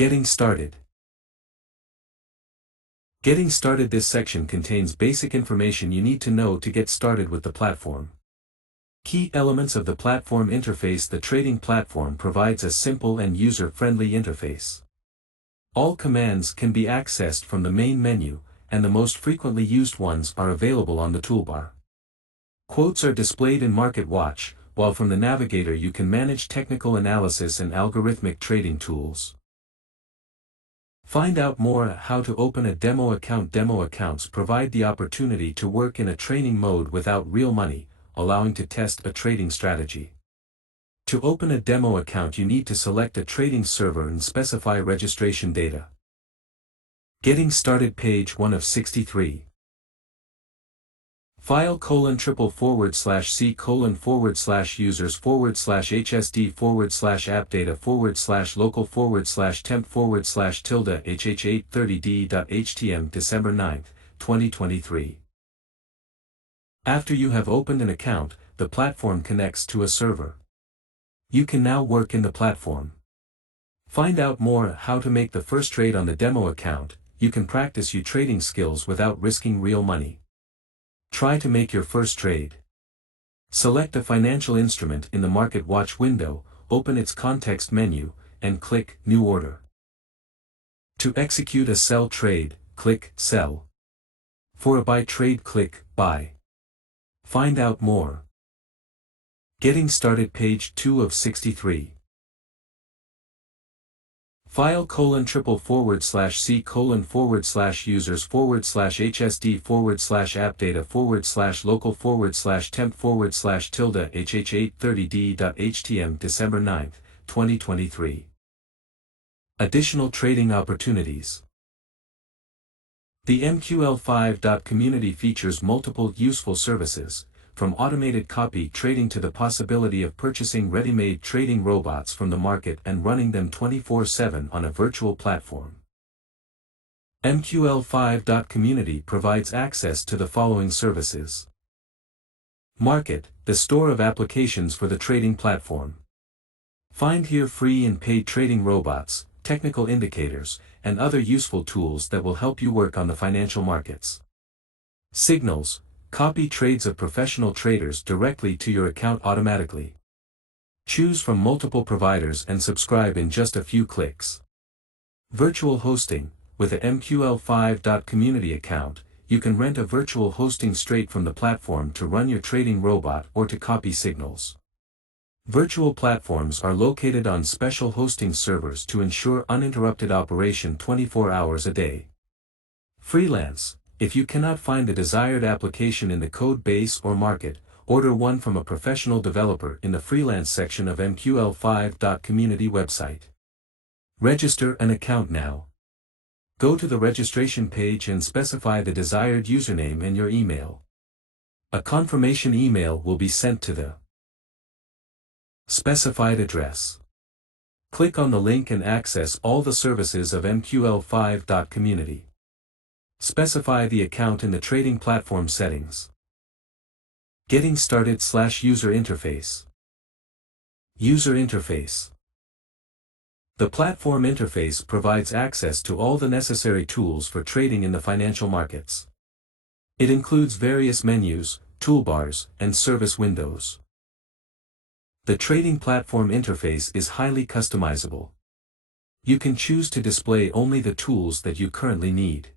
Getting started. Getting started. This section contains basic information you need to know to get started with the platform. Key elements of the platform interface. The trading platform provides a simple and user-friendly interface. All commands can be accessed from the main menu, and the most frequently used ones are available on the toolbar. Quotes are displayed in Market Watch, while from the navigator you can manage technical analysis and algorithmic trading tools. Find out more on how to open a demo account. Demo accounts provide the opportunity to work in a training mode without real money, allowing to test a trading strategy. To open a demo account you need to select a trading server and specify registration data. Getting started. Page 1 of 63. file://c://users/app/data/temp/tilde/hh830d.htm December 9, 2023. After you have opened an account, the platform connects to a server. You can now work in the platform. Find out more how to make the first trade on the demo account. You can practice your trading skills without risking real money. Try to make your first trade. Select a financial instrument in the Market Watch window, open its context menu, and click New Order. To execute a sell trade, click Sell. For a buy trade, click Buy. Find out more. Getting started. Page 2 of 63. file://c://users/app/data/temp/tilde/hh830d.htm December 9, 2023. Additional trading opportunities. The MQL5 community features multiple useful services, from automated copy trading to the possibility of purchasing ready-made trading robots from the market and running them 24/7 on a virtual platform. MQL5 community provides access to the following services. Market, the store of applications for the trading platform. Find here free and paid trading robots, technical indicators, and other useful tools that will help you work on the financial markets. Signals, copy trades of professional traders directly to your account automatically. Choose from multiple providers and subscribe in just a few clicks. Virtual hosting, with a MQL5 community account, you can rent a virtual hosting straight from the platform to run your trading robot or to copy signals. Virtual platforms are located on special hosting servers to ensure uninterrupted operation 24 hours a day. Freelance, if you cannot find the desired application in the code base or market, order one from a professional developer in the freelance section of MQL5 community website. Register an account now. Go to the registration page and specify the desired username and your email. A confirmation email will be sent to the specified address. Click on the link and access all the services of MQL5 community. Specify the account in the trading platform settings. Getting started / user interface. User interface. The platform interface provides access to all the necessary tools for trading in the financial markets. It includes various menus, toolbars, and service windows. The trading platform interface is highly customizable. You can choose to display only the tools that you currently need.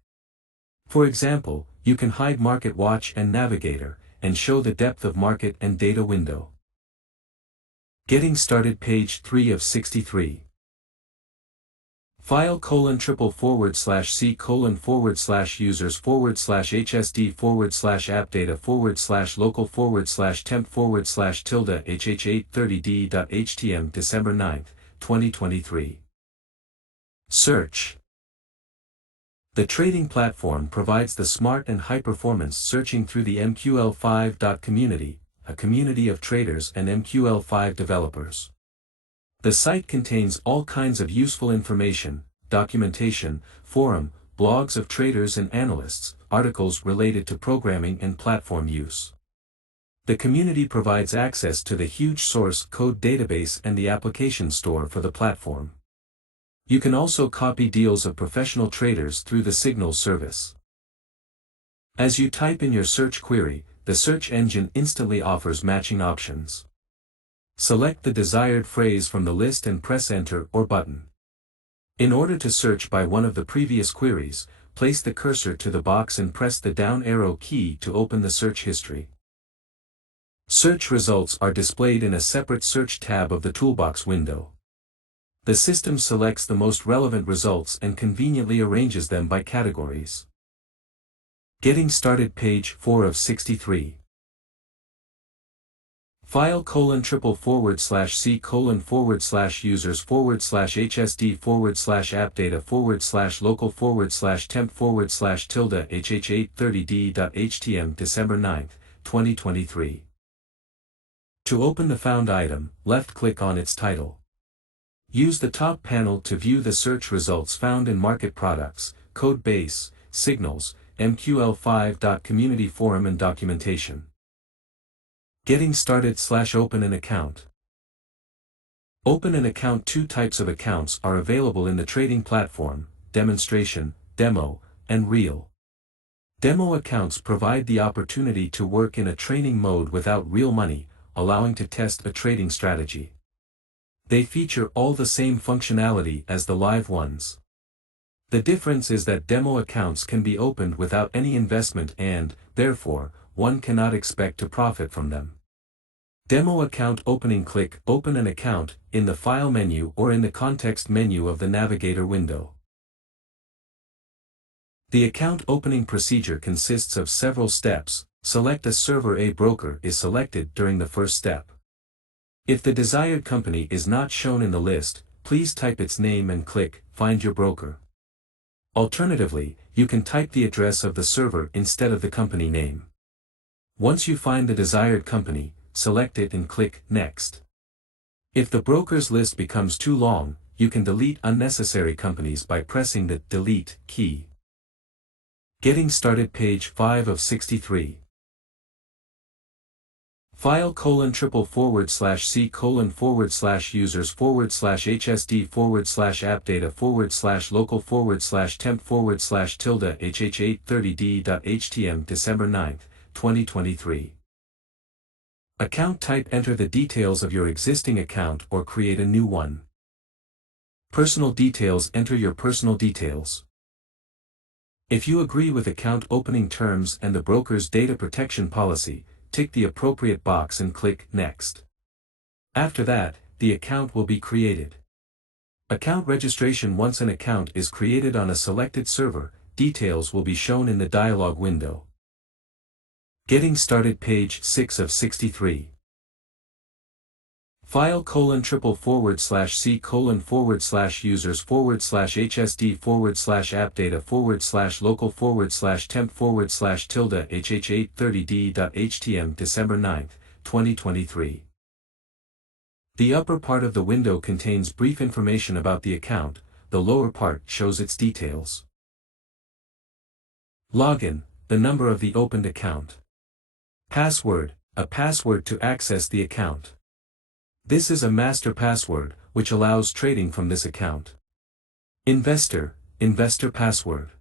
For example, you can hide Market Watch and Navigator, and show the depth of market and data window. Getting started. Page 3 of 63. file://c://users/app/data/local/temp/tilde/hh830d.htm December 9, 2023. Search. The trading platform provides the smart and high-performance searching through the MQL5 community, a community of traders and MQL5 developers. The site contains all kinds of useful information, documentation, forum, blogs of traders and analysts, articles related to programming and platform use. The community provides access to the huge source code database and the application store for the platform. You can also copy deals of professional traders through the Signal service. As you type in your search query, the search engine instantly offers matching options. Select the desired phrase from the list and press Enter or button. In order to search by one of the previous queries, place the cursor to the box and press the down arrow key to open the search history. Search results are displayed in a separate search tab of the toolbox window. The system selects the most relevant results and conveniently arranges them by categories. Getting started, page 4 of 63. file:/c:/users/appdata/local/temp/hh830d.htm December 9, 2023. To open the found item, left-click on its title. Use the top panel to view the search results found in Market Products, Code Base, Signals, MQL5. Community Forum and Documentation. Getting started / open an account. Open an account. Two types of accounts are available in the trading platform: demonstration, demo, and real. Demo accounts provide the opportunity to work in a training mode without real money, allowing to test a trading strategy. They feature all the same functionality as the live ones. The difference is that demo accounts can be opened without any investment and, therefore, one cannot expect to profit from them. Demo account opening. Click Open an account in the File menu or in the context menu of the Navigator window. The account opening procedure consists of several steps. Select a server. A broker is selected during the first step. If the desired company is not shown in the list, please type its name and click Find your broker. Alternatively, you can type the address of the server instead of the company name. Once you find the desired company, select it and click Next. If the broker's list becomes too long, you can delete unnecessary companies by pressing the Delete key. Getting started, page 5 of 63. file:/c:/users/appdata/local/temp/hh830d.htm December 9, 2023. Account type. Enter the details of your existing account or create a new one. Personal details. Enter your personal details. If you agree with account opening terms and the broker's data protection policy, tick the appropriate box and click Next. After that, the account will be created. Account registration. Once an account is created on a selected server, details will be shown in the dialog window. Getting started, page 6 of 63. file:/c:/users/appdata/local/temp/hh830d.htm December 9, 2023. The upper part of the window contains brief information about the account, the lower part shows its details. Login, the number of the opened account. Password, a password to access the account. This is a master password, which allows trading from this account. Investor, investor password.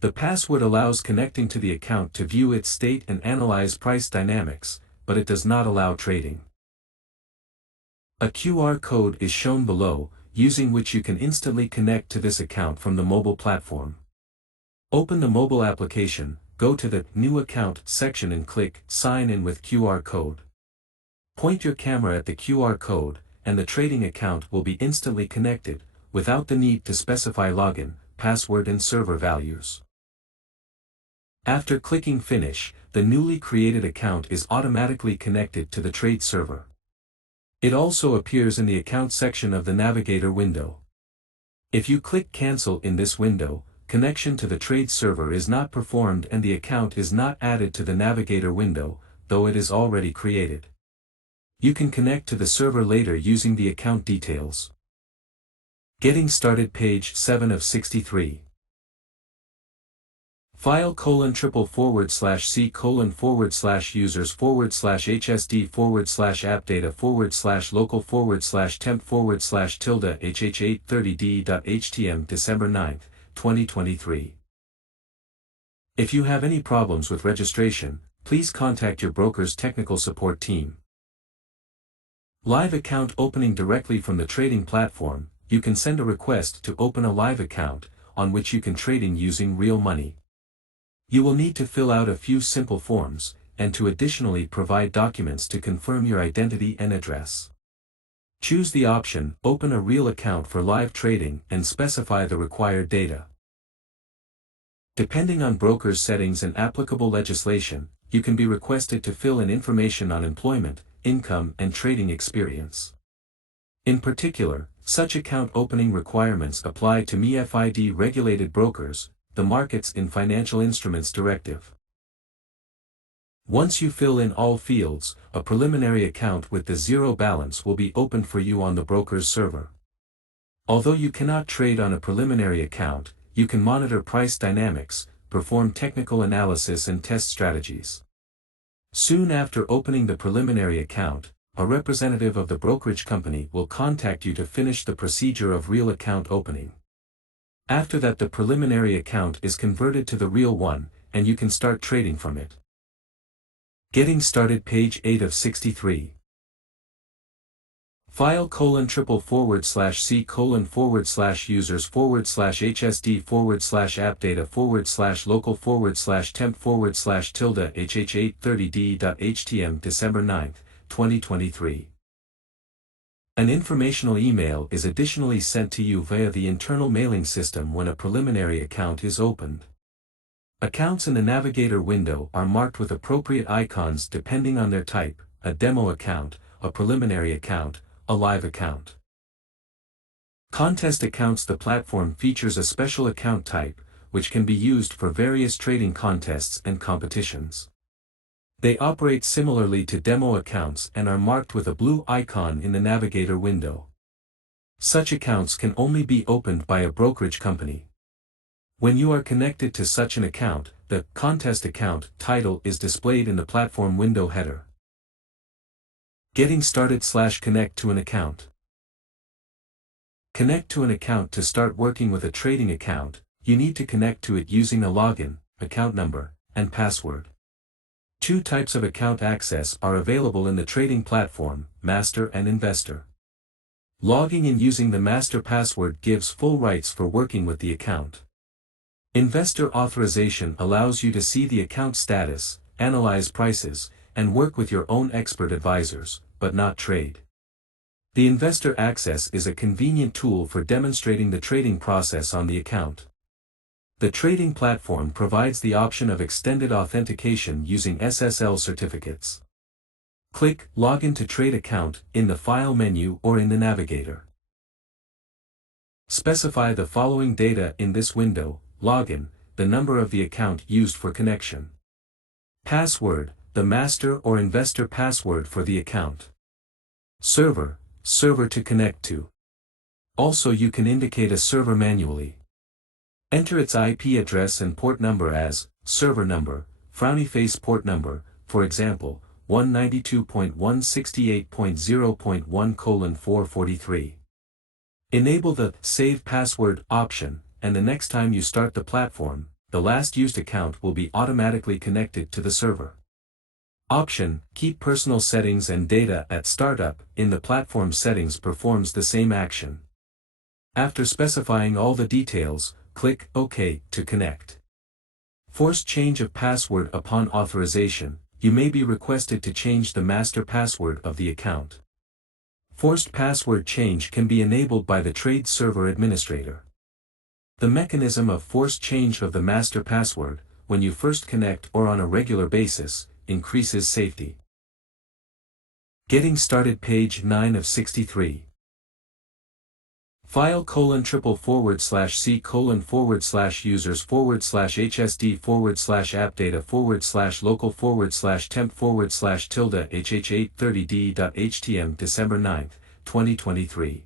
The password allows connecting to the account to view its state and analyze price dynamics, but it does not allow trading. A QR code is shown below, using which you can instantly connect to this account from the mobile platform. Open the mobile application, go to the New Account section and click Sign in with QR code. Point your camera at the QR code, and the trading account will be instantly connected, without the need to specify login, password and server values. After clicking Finish, the newly created account is automatically connected to the trade server. It also appears in the Account section of the Navigator window. If you click Cancel in this window, connection to the trade server is not performed and the account is not added to the Navigator window, though it is already created. You can connect to the server later using the account details. Getting started, page 7 of 63. File :/c:/users/users/appdata/local/temp/temp/tilde hh830d.htm December 9, 2023. If you have any problems with registration, please contact your broker's technical support team. Live account opening directly from the trading platform. You can send a request to open a live account, on which you can trading using real money. You will need to fill out a few simple forms, and to additionally provide documents to confirm your identity and address. Choose the option, Open a real account for live trading, and specify the required data. Depending on broker's settings and applicable legislation, you can be requested to fill in information on employment, income and trading experience. In particular, such account opening requirements apply to MQL5 regulated brokers, the Markets in Financial Instruments Directive. Once you fill in all fields, a preliminary account with the zero balance will be opened for you on the broker's server. Although you cannot trade on a preliminary account, you can monitor price dynamics, perform technical analysis and test strategies. Soon after opening the preliminary account, a representative of the brokerage company will contact you to finish the procedure of real account opening. After that, the preliminary account is converted to the real one, and you can start trading from it. Getting started, page 8 of 63. File :/c:/users/appdata/local/temp/temp/tilde hh830d.htm December 9, 2023. An informational email is additionally sent to you via the internal mailing system when a preliminary account is opened. Accounts in the navigator window are marked with appropriate icons depending on their type: a demo account, a preliminary account, a live account. Contest accounts. The platform features a special account type, which can be used for various trading contests and competitions. They operate similarly to demo accounts and are marked with a blue icon in the navigator window. Such accounts can only be opened by a brokerage company. When you are connected to such an account, the contest account title is displayed in the platform window header. Getting started / connect to an account. Connect to an account. To start working with a trading account, you need to connect to it using a login, account number, and password. Two types of account access are available in the trading platform: master and investor. Logging in using the master password gives full rights for working with the account. Investor authorization allows you to see the account status, analyze prices, and work with your own expert advisors, but not trade. The investor access is a convenient tool for demonstrating the trading process on the account. The trading platform provides the option of extended authentication using SSL certificates. Click Login to Trade Account in the File menu or in the navigator. Specify the following data in this window: login, the number of the account used for connection. Password, the master or investor password for the account. Server, server to connect to. Also, you can indicate a server manually. Enter its IP address and port number as server number, frowny face port number, for example, 192.168.0.1:443. Enable the Save Password option, and the next time you start the platform, the last used account will be automatically connected to the server. Option, Keep personal settings and data at startup in the platform settings performs the same action. After specifying all the details, click OK to connect. Forced change of password. Upon authorization, you may be requested to change the master password of the account. Forced password change can be enabled by the trade server administrator. The mechanism of forced change of the master password, when you first connect or on a regular basis, increases safety. Getting started, page 9 of 63. File :/c:/users/users/appdata/local/temp/temp/tilde hh830d.htm December 9, 2023.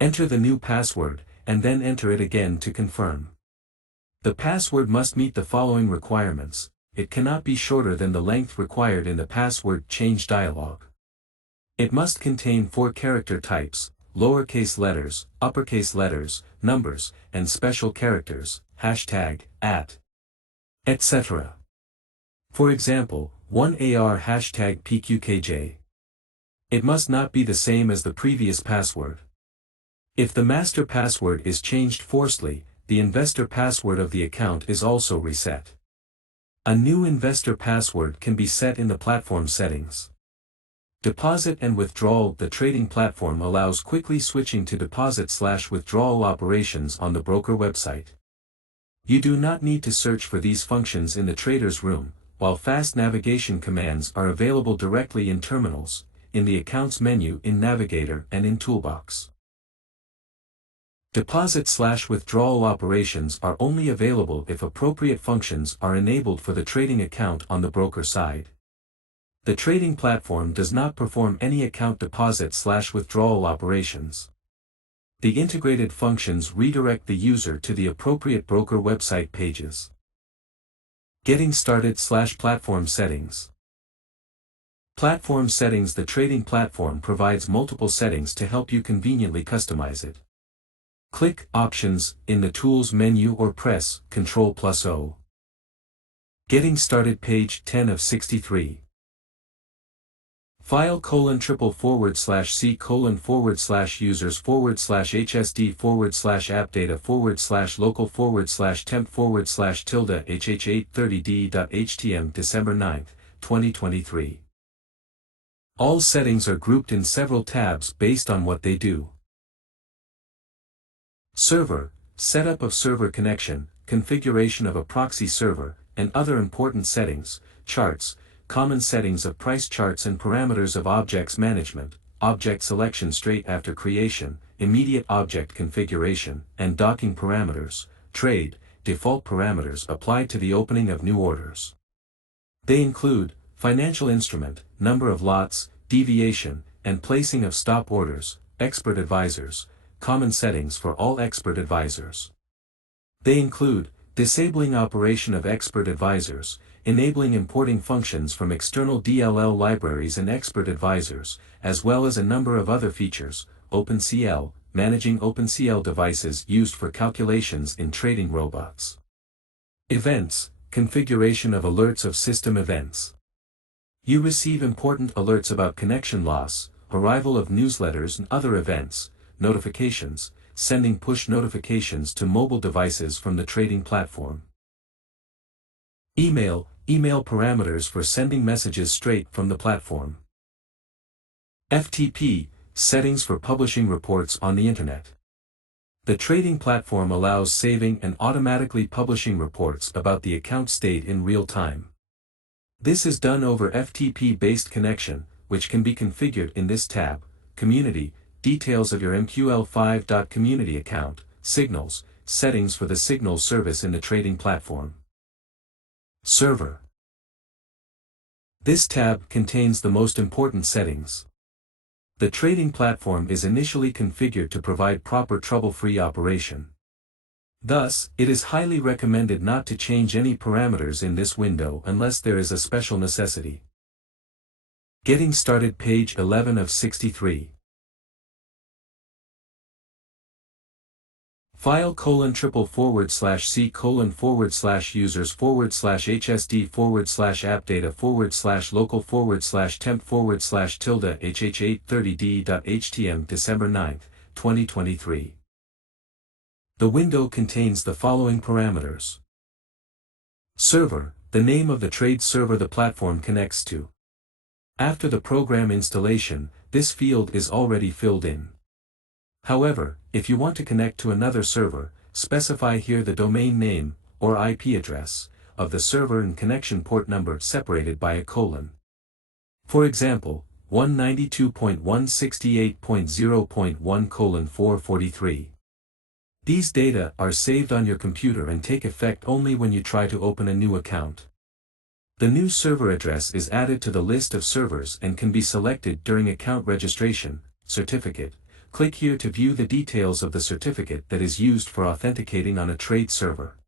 Enter the new password, and then enter it again to confirm. The password must meet the following requirements. It cannot be shorter than the length required in the password change dialog. It must contain 4 character types, lowercase letters, uppercase letters, numbers, and special characters, hashtag, etc. For example, 1AR hashtag PQKJ. It must not be the same as the previous password. If the master password is changed forcibly, the investor password of the account is also reset. A new investor password can be set in the platform settings. Deposit and withdrawal. The trading platform allows quickly switching to deposit/withdrawal operations on the broker website. You do not need to search for these functions in the trader's room, while fast navigation commands are available directly in terminals, in the accounts menu in Navigator and in Toolbox. Deposit/withdrawal operations are only available if appropriate functions are enabled for the trading account on the broker side. The trading platform does not perform any account deposit/withdrawal operations. The integrated functions redirect the user to the appropriate broker website pages. Getting started/platform settings. Platform settings. The trading platform provides multiple settings to help you conveniently customize it. Click Options in the Tools menu or press Ctrl+O. Getting started. Page 10 of 63. File:/c:/users/app/data/local/temp/tilde/hh830d.htm December 9, 2023. All settings are grouped in several tabs based on what they do. Server, setup of server connection, configuration of a proxy server, and other important settings. Charts, common settings of price charts and parameters of objects management, object selection straight after creation, immediate object configuration, and docking parameters. Trade, default parameters applied to the opening of new orders. They include financial instrument, number of lots, deviation, and placing of stop orders. Expert advisors, common settings for all expert advisors. They include disabling operation of expert advisors, enabling importing functions from external DLL libraries and expert advisors, as well as a number of other features. OpenCL, managing OpenCL devices used for calculations in trading robots. Events, configuration of alerts of system events. You receive important alerts about connection loss, arrival of newsletters and other events. Notifications, sending push notifications to mobile devices from the trading platform. Email parameters for sending messages straight from the platform. FTP, settings for publishing reports on the Internet. The trading platform allows saving and automatically publishing reports about the account state in real time. This is done over FTP-based connection, which can be configured in this tab. Community, details of your MQL5 community account. Signals, settings for the signal service in the trading platform. Server. This tab contains the most important settings. The trading platform is initially configured to provide proper trouble-free operation. Thus, it is highly recommended not to change any parameters in this window unless there is a special necessity. Getting started. Page 11 of 63. File:/c:/forward/users/local/temp/hh830d.htm December 9, 2023. The window contains the following parameters. Server, the name of the trade server the platform connects to. After the program installation, this field is already filled in. However, if you want to connect to another server, specify here the domain name, or IP address, of the server and connection port number separated by a colon. For example, 192.168.0.1:443. These data are saved on your computer and take effect only when you try to open a new account. The new server address is added to the list of servers and can be selected during account registration. Certificate. Click here to view the details of the certificate that is used for authenticating on a trade server.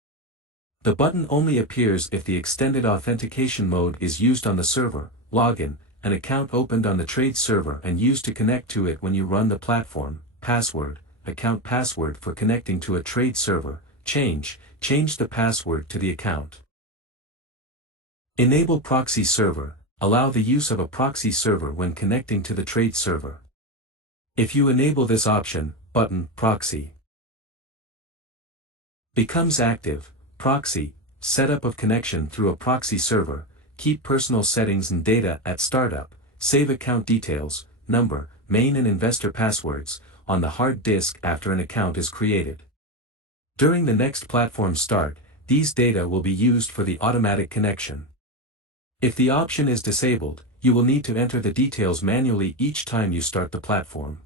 The button only appears if the extended authentication mode is used on the server, login, an account opened on the trade server and used to connect to it when you run the platform, password, account password for connecting to a trade server, change the password to the account. Enable proxy server, allow the use of a proxy server when connecting to the trade server. If you enable this option, button, proxy, becomes active, proxy, setup of connection through a proxy server, keep personal settings and data at startup, save account details, number, main and investor passwords, on the hard disk after an account is created. During the next platform start, these data will be used for the automatic connection. If the option is disabled, you will need to enter the details manually each time you start the platform.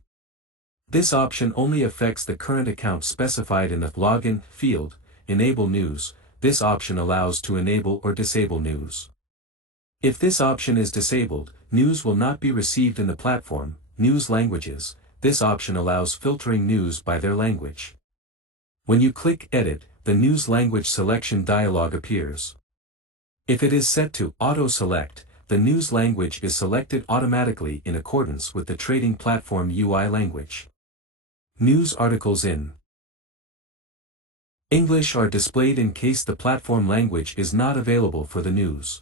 This option only affects the current account specified in the login field. Enable news. This option allows to enable or disable news. If this option is disabled, news will not be received in the platform. News languages. This option allows filtering news by their language. When you click Edit, the news language selection dialog appears. If it is set to Auto-Select, the news language is selected automatically in accordance with the trading platform UI language. News articles in English are displayed in case the platform language is not available for the news.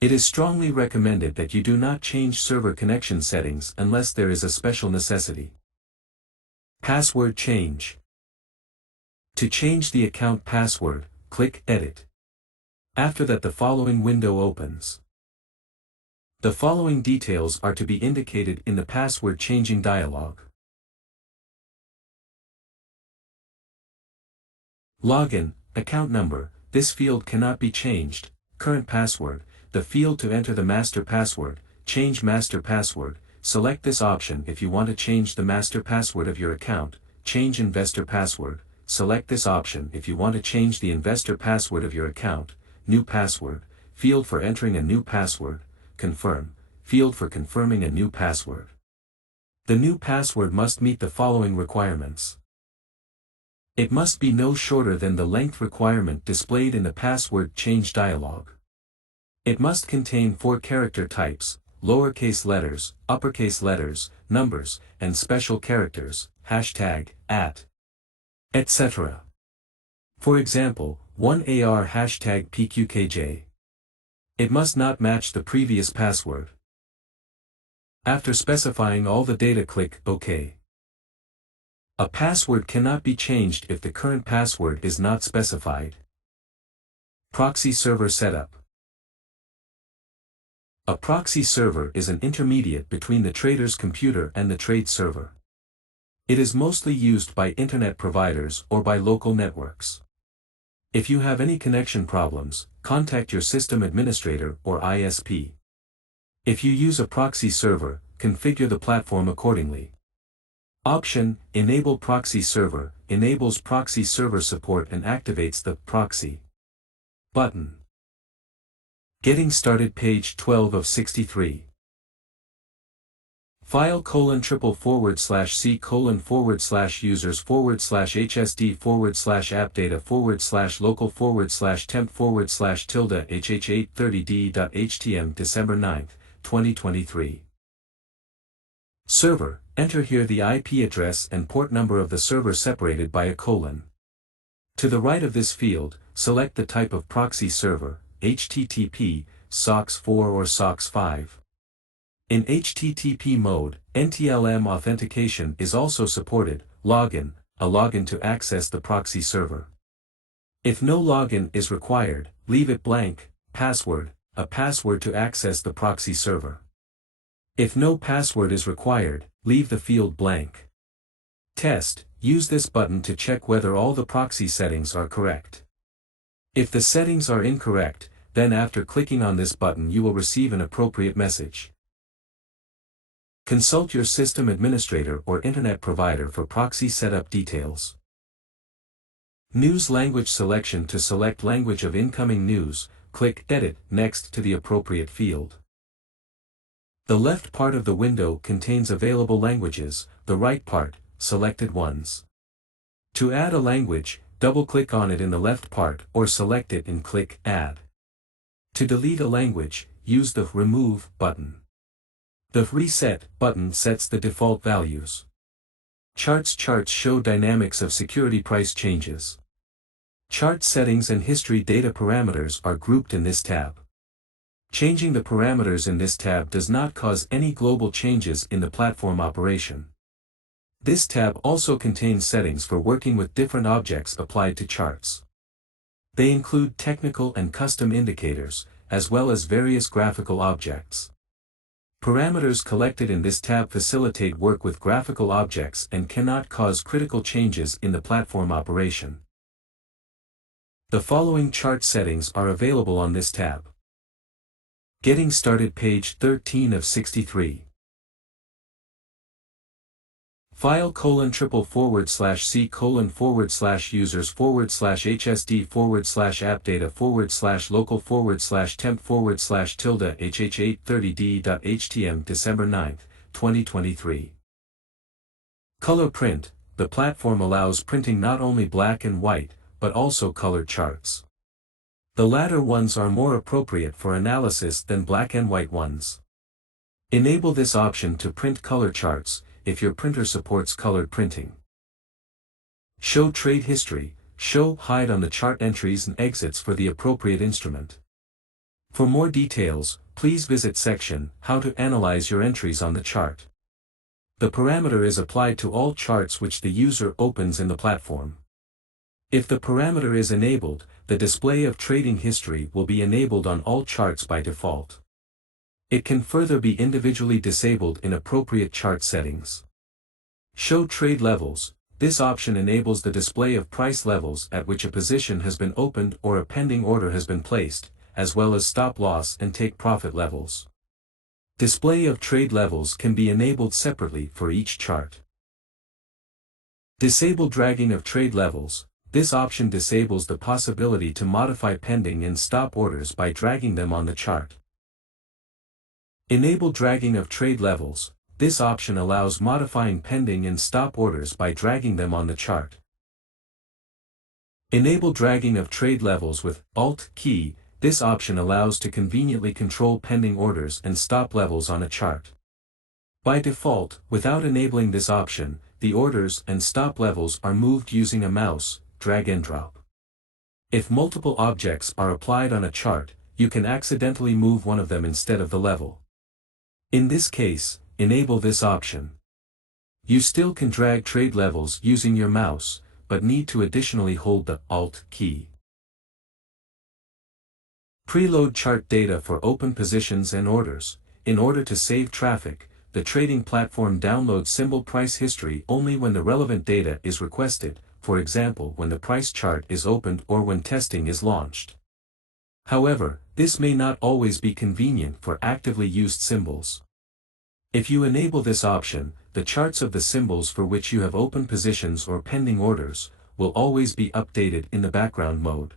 It is strongly recommended that you do not change server connection settings unless there is a special necessity. Password change. To change the account password, click Edit. After that, the following window opens. The following details are to be indicated in the password changing dialog. Login, account number, this field cannot be changed. Current password, the field to enter the master password, change master password, select this option if you want to change the master password of your account, change investor password, select this option if you want to change the investor password of your account, new password, field for entering a new password, confirm, field for confirming a new password. The new password must meet the following requirements. It must be no shorter than the length requirement displayed in the password change dialog. It must contain 4 character types, lowercase letters, uppercase letters, numbers, and special characters, hashtag, etc. For example, 1AR hashtag PQKJ. It must not match the previous password. After specifying all the data, click OK. A password cannot be changed if the current password is not specified. Proxy server setup. A proxy server is an intermediate between the trader's computer and the trade server. It is mostly used by internet providers or by local networks. If you have any connection problems, contact your system administrator or ISP. If you use a proxy server, configure the platform accordingly. Option, Enable Proxy Server, enables proxy server support and activates the proxy button. Getting started, page 12 of 63. File :/c:/users/appdata/temp/tilde hh830d.htm December 9, 2023. Server, enter here the IP address and port number of the server separated by a colon. To the right of this field, select the type of proxy server, HTTP, SOX4 or SOX5. In HTTP mode, NTLM authentication is also supported, login, a login to access the proxy server. If no login is required, leave it blank, password, a password to access the proxy server. If no password is required, leave the field blank. Test, use this button to check whether all the proxy settings are correct. If the settings are incorrect, then after clicking on this button you will receive an appropriate message. Consult your system administrator or internet provider for proxy setup details. News language selection. To select language of incoming news, click Edit next to the appropriate field. The left part of the window contains available languages, the right part, selected ones. To add a language, double-click on it in the left part or select it and click Add. To delete a language, use the Remove button. The Reset button sets the default values. Charts show dynamics of security price changes. Chart settings and history data parameters are grouped in this tab. Changing the parameters in this tab does not cause any global changes in the platform operation. This tab also contains settings for working with different objects applied to charts. They include technical and custom indicators, as well as various graphical objects. Parameters collected in this tab facilitate work with graphical objects and cannot cause critical changes in the platform operation. The following chart settings are available on this tab. Getting started, page 13 of 63. File :/c:/users/appdata/local/temp/tilde hh830d.htm December 9, 2023. Color print. The platform allows printing not only black and white, but also colored charts. The latter ones are more appropriate for analysis than black and white ones. Enable this option to print color charts, if your printer supports colored printing. Show trade history. Show hide on the chart entries and exits for the appropriate instrument. For more details, please visit section How to analyze your entries on the chart. The parameter is applied to all charts which the user opens in the platform. If the parameter is enabled, the display of trading history will be enabled on all charts by default. It can further be individually disabled in appropriate chart settings. Show trade levels. This option enables the display of price levels at which a position has been opened or a pending order has been placed, as well as stop loss and take profit levels. Display of trade levels can be enabled separately for each chart. Disable dragging of trade levels. This option disables the possibility to modify pending and stop orders by dragging them on the chart. Enable dragging of trade levels. This option allows modifying pending and stop orders by dragging them on the chart. Enable dragging of trade levels with Alt key. This option allows to conveniently control pending orders and stop levels on a chart. By default, without enabling this option, the orders and stop levels are moved using a mouse, drag and drop. If multiple objects are applied on a chart, you can accidentally move one of them instead of the level. In this case, enable this option. You still can drag trade levels using your mouse, but need to additionally hold the Alt key. Preload chart data for open positions and orders. In order to save traffic, the trading platform downloads symbol price history only when the relevant data is requested, for example when the price chart is opened or when testing is launched. However, this may not always be convenient for actively used symbols. If you enable this option, the charts of the symbols for which you have open positions or pending orders will always be updated in the background mode.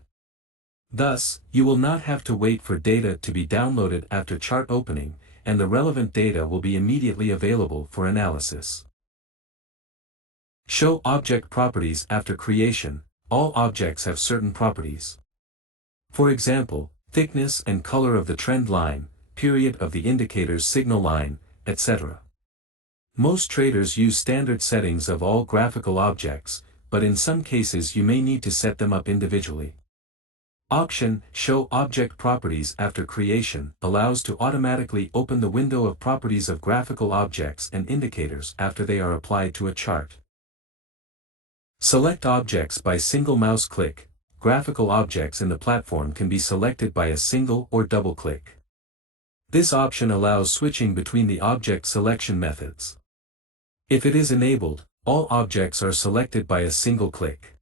Thus, you will not have to wait for data to be downloaded after chart opening, and the relevant data will be immediately available for analysis. Show object properties after creation. All objects have certain properties. For example, thickness and color of the trend line, period of the indicator's signal line, etc. Most traders use standard settings of all graphical objects, but in some cases you may need to set them up individually. Option Show object properties after creation allows to automatically open the window of properties of graphical objects and indicators after they are applied to a chart. Select objects by single mouse click. Graphical objects in the platform can be selected by a single or double click. This option allows switching between the object selection methods. If it is enabled, all objects are selected by a single click.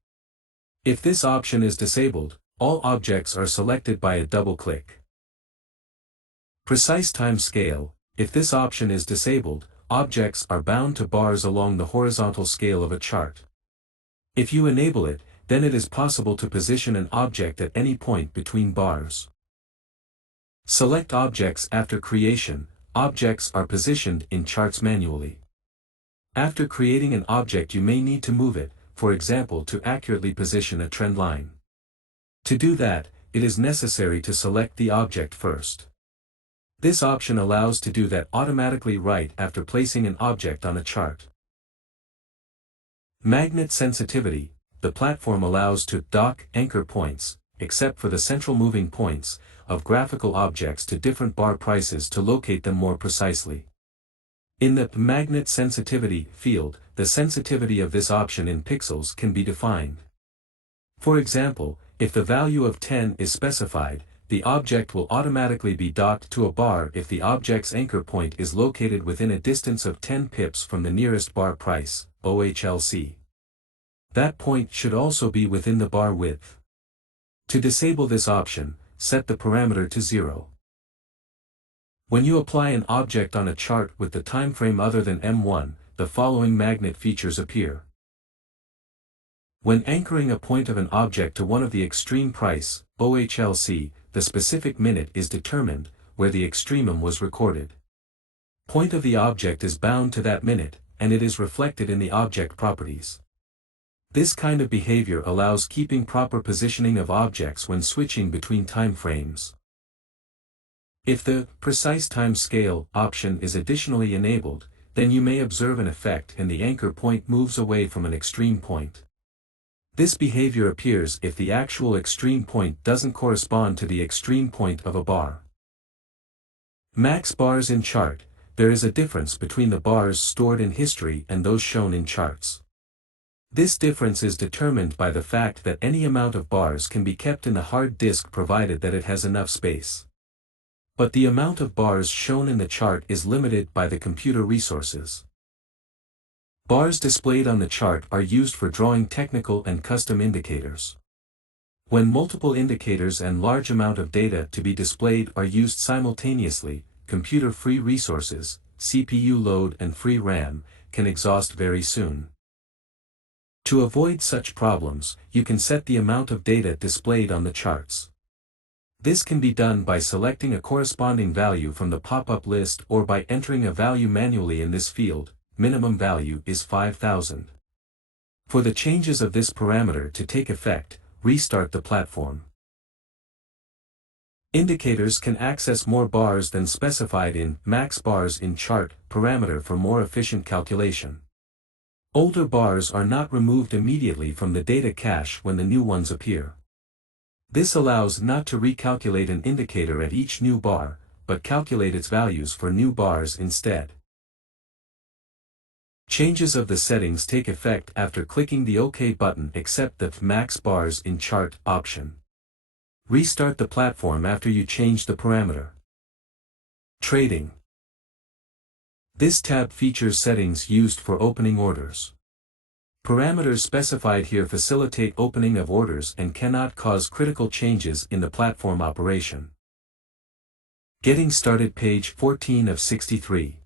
If this option is disabled, all objects are selected by a double click. Precise time scale. If this option is disabled, objects are bound to bars along the horizontal scale of a chart. If you enable it, then it is possible to position an object at any point between bars. Select objects after creation. Objects are positioned in charts manually. After creating an object you may need to move it, for example to accurately position a trend line. To do that, it is necessary to select the object first. This option allows to do that automatically right after placing an object on a chart. Magnet sensitivity. The platform allows to dock anchor points, except for the central moving points, of graphical objects to different bar prices to locate them more precisely. In the magnet sensitivity field, the sensitivity of this option in pixels can be defined. For example, if the value of 10 is specified, the object will automatically be docked to a bar if the object's anchor point is located within a distance of 10 pips from the nearest bar price, OHLC. That point should also be within the bar width. To disable this option, set the parameter to 0. When you apply an object on a chart with the timeframe other than M1, the following magnet features appear. When anchoring a point of an object to one of the extreme price, OHLC, the specific minute is determined, where the extremum was recorded. Point of the object is bound to that minute, and it is reflected in the object properties. This kind of behavior allows keeping proper positioning of objects when switching between time frames. If the precise time scale option is additionally enabled, then you may observe an effect and the anchor point moves away from an extreme point. This behavior appears if the actual extreme point doesn't correspond to the extreme point of a bar. Max bars in chart. There is a difference between the bars stored in history and those shown in charts. This difference is determined by the fact that any amount of bars can be kept in the hard disk provided that it has enough space. But the amount of bars shown in the chart is limited by the computer resources. Bars displayed on the chart are used for drawing technical and custom indicators. When multiple indicators and large amount of data to be displayed are used simultaneously, computer-free resources, CPU load and free RAM, can exhaust very soon. To avoid such problems, you can set the amount of data displayed on the charts. This can be done by selecting a corresponding value from the pop-up list or by entering a value manually in this field. Minimum value is 5000. For the changes of this parameter to take effect, restart the platform. Indicators can access more bars than specified in max bars in chart parameter for more efficient calculation. Older bars are not removed immediately from the data cache when the new ones appear. This allows not to recalculate an indicator at each new bar, but calculate its values for new bars instead. Changes of the settings take effect after clicking the OK button except the max bars in chart option. Restart the platform after you change the parameter. Trading. This tab features settings used for opening orders. Parameters specified here facilitate opening of orders and cannot cause critical changes in the platform operation. Getting started page 14 of 63.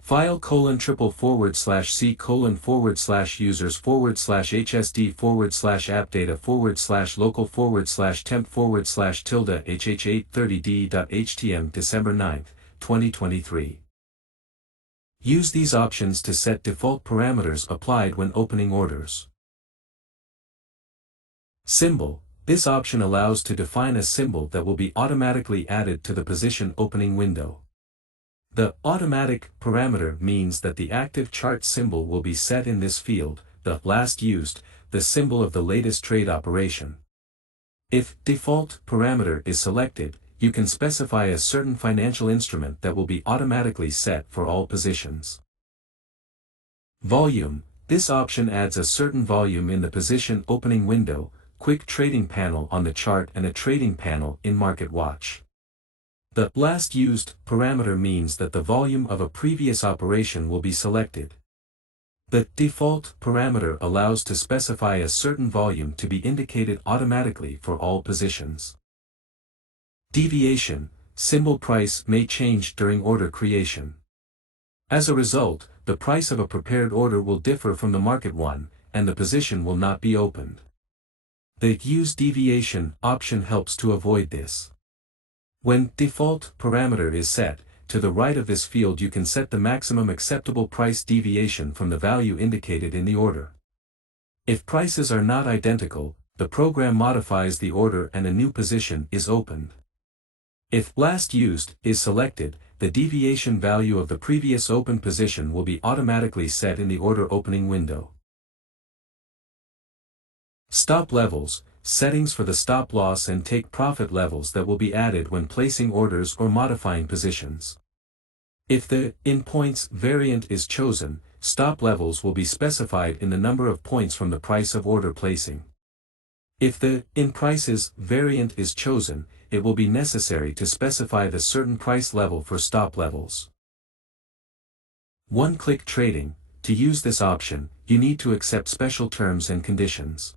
File://c://users/app/data/temp/h830d.htm December 9, 2023. Use these options to set default parameters applied when opening orders. Symbol. This option allows to define a symbol that will be automatically added to the position opening window. The automatic parameter means that the active chart symbol will be set in this field, the last used, the symbol of the latest trade operation. If default parameter is selected, you can specify a certain financial instrument that will be automatically set for all positions. Volume. This option adds a certain volume in the position opening window, quick trading panel on the chart and a trading panel in Market Watch. The last used parameter means that the volume of a previous operation will be selected. The default parameter allows to specify a certain volume to be indicated automatically for all positions. Deviation. Symbol price may change during order creation. As a result, the price of a prepared order will differ from the market one, and the position will not be opened. The Use Deviation option helps to avoid this. When default parameter is set, to the right of this field you can set the maximum acceptable price deviation from the value indicated in the order. If prices are not identical, the program modifies the order and a new position is opened. If last used is selected, the deviation value of the previous open position will be automatically set in the order opening window. Stop levels, settings for the stop loss and take profit levels that will be added when placing orders or modifying positions. If the in points variant is chosen, stop levels will be specified in the number of points from the price of order placing. If the in prices variant is chosen, it will be necessary to specify the certain price level for stop levels. One-click trading. To use this option, you need to accept special terms and conditions.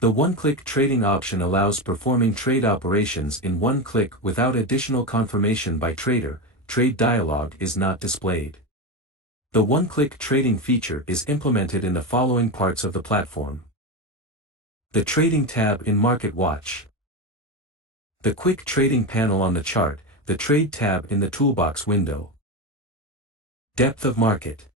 The one-click trading option allows performing trade operations in one click without additional confirmation by trader. Trade dialog is not displayed. The one-click trading feature is implemented in the following parts of the platform. The Trading tab in Market Watch. The Quick Trading panel on the chart, the Trade tab in the Toolbox window. Depth of Market.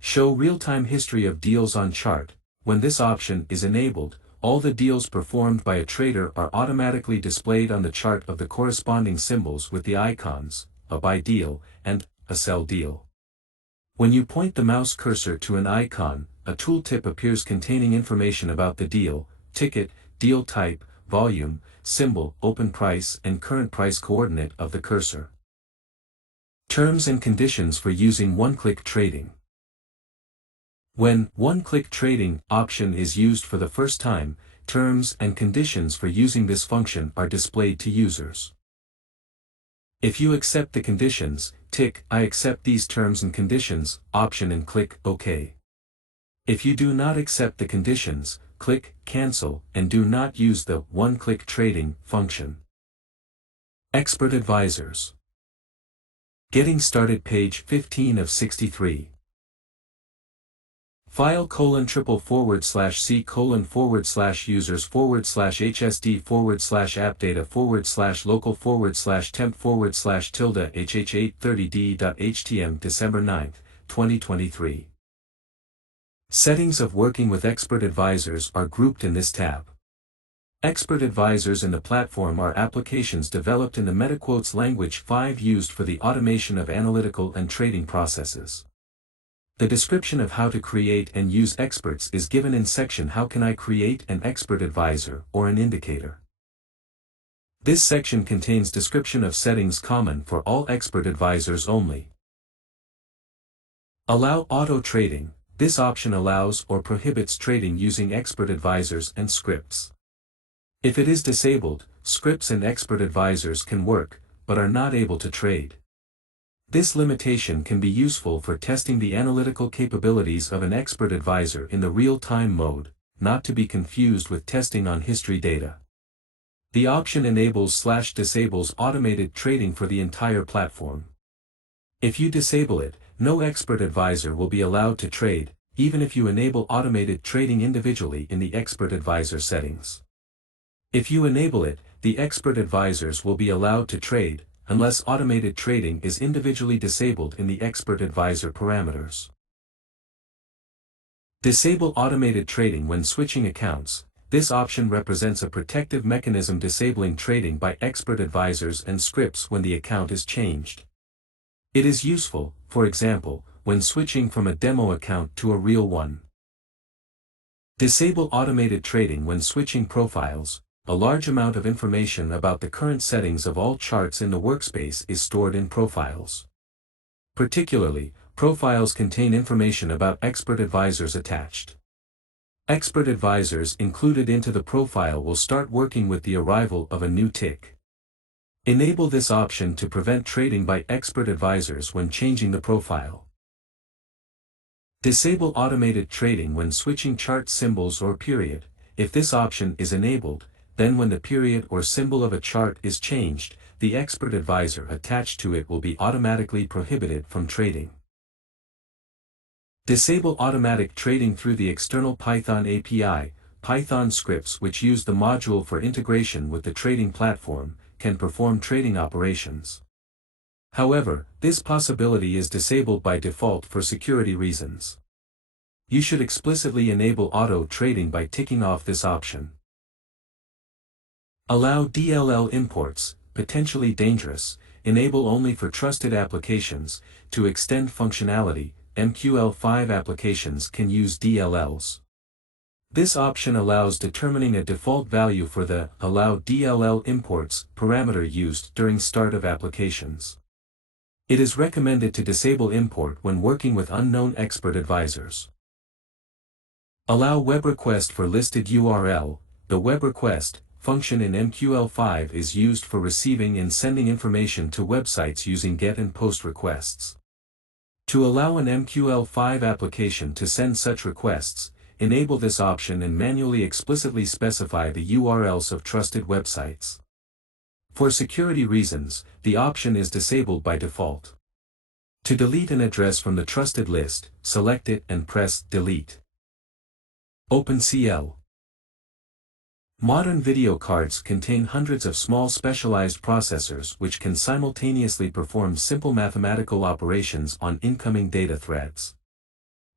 Show real-time history of deals on chart. When this option is enabled, all the deals performed by a trader are automatically displayed on the chart of the corresponding symbols with the icons, a buy deal, and a sell deal. When you point the mouse cursor to an icon, a tooltip appears containing information about the deal, ticket, deal type, volume, symbol, open price and current price coordinate of the cursor. Terms and conditions for using one-click trading. When one-click trading option is used for the first time, terms and conditions for using this function are displayed to users. If you accept the conditions, tick I accept these terms and conditions option and click OK. If you do not accept the conditions, click Cancel and do not use the one-click trading function. Expert Advisors. Getting started page 15 of 63. File://c://users/app-data/local/temp/tilde/h830d.htm December 9, 2023. Settings of working with expert advisors are grouped in this tab. Expert advisors in the platform are applications developed in the MetaQuotes language 5 used for the automation of analytical and trading processes. The description of how to create and use experts is given in section How can I create an expert advisor or an indicator. This section contains description of settings common for all expert advisors only. Allow auto trading. This option allows or prohibits trading using expert advisors and scripts. If it is disabled, scripts and expert advisors can work, but are not able to trade. This limitation can be useful for testing the analytical capabilities of an expert advisor in the real-time mode, not to be confused with testing on history data. The option enables/disables automated trading for the entire platform. If you disable it, no expert advisor will be allowed to trade, even if you enable automated trading individually in the expert advisor settings. If you enable it, the expert advisors will be allowed to trade, unless automated trading is individually disabled in the expert advisor parameters. Disable automated trading when switching accounts. This option represents a protective mechanism disabling trading by expert advisors and scripts when the account is changed. It is useful, for example, when switching from a demo account to a real one. Disable automated trading when switching profiles. A large amount of information about the current settings of all charts in the workspace is stored in profiles. Particularly, profiles contain information about expert advisors attached. Expert advisors included into the profile will start working with the arrival of a new tick. Enable this option to prevent trading by expert advisors when changing the profile. Disable automated trading when switching chart symbols or period. If this option is enabled, then when the period or symbol of a chart is changed, the expert advisor attached to it will be automatically prohibited from trading. Disable automatic trading through the external Python API. Python scripts which use the module for integration with the trading platform can perform trading operations. However, this possibility is disabled by default for security reasons. You should explicitly enable auto trading by ticking off this option. Allow DLL imports, potentially dangerous, enable only for trusted applications. To extend functionality, MQL5 applications can use DLLs. This option allows determining a default value for the Allow DLL imports parameter used during start of applications. It is recommended to disable import when working with unknown expert advisors. Allow web request for listed URL. The web request function in MQL5 is used for receiving and sending information to websites using GET and POST requests. To allow an MQL5 application to send such requests, enable this option and manually explicitly specify the URLs of trusted websites. For security reasons, the option is disabled by default. To delete an address from the trusted list, select it and press Delete. OpenCL. Modern video cards contain hundreds of small specialized processors which can simultaneously perform simple mathematical operations on incoming data threads.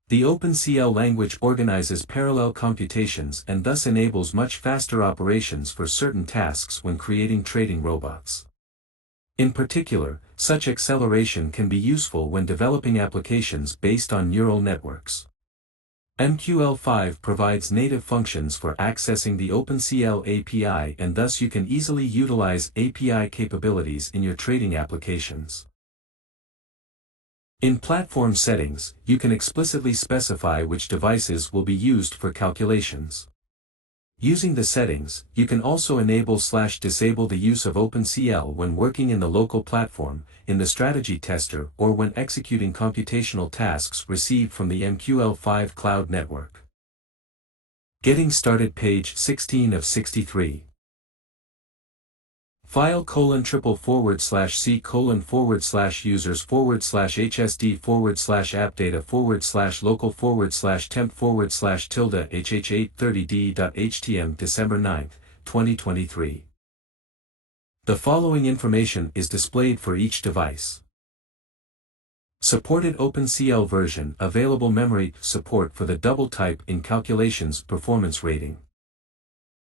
The OpenCL language organizes parallel computations and thus enables much faster operations for certain tasks when creating trading robots. In particular, such acceleration can be useful when developing applications based on neural networks. MQL5 provides native functions for accessing the OpenCL API, and thus you can easily utilize API capabilities in your trading applications. In platform settings, you can explicitly specify which devices will be used for calculations. Using the settings, you can also enable/disable the use of OpenCL when working in the local platform, in the strategy tester, or when executing computational tasks received from the MQL5 cloud network. Getting started, page 16 of 63. file:/c:/users/app/data/temp/hsd/temp/tilde/hh830d.htm December 9, 2023. The following information is displayed for each device. Supported OpenCL version, available memory support for the double type in calculations, performance rating.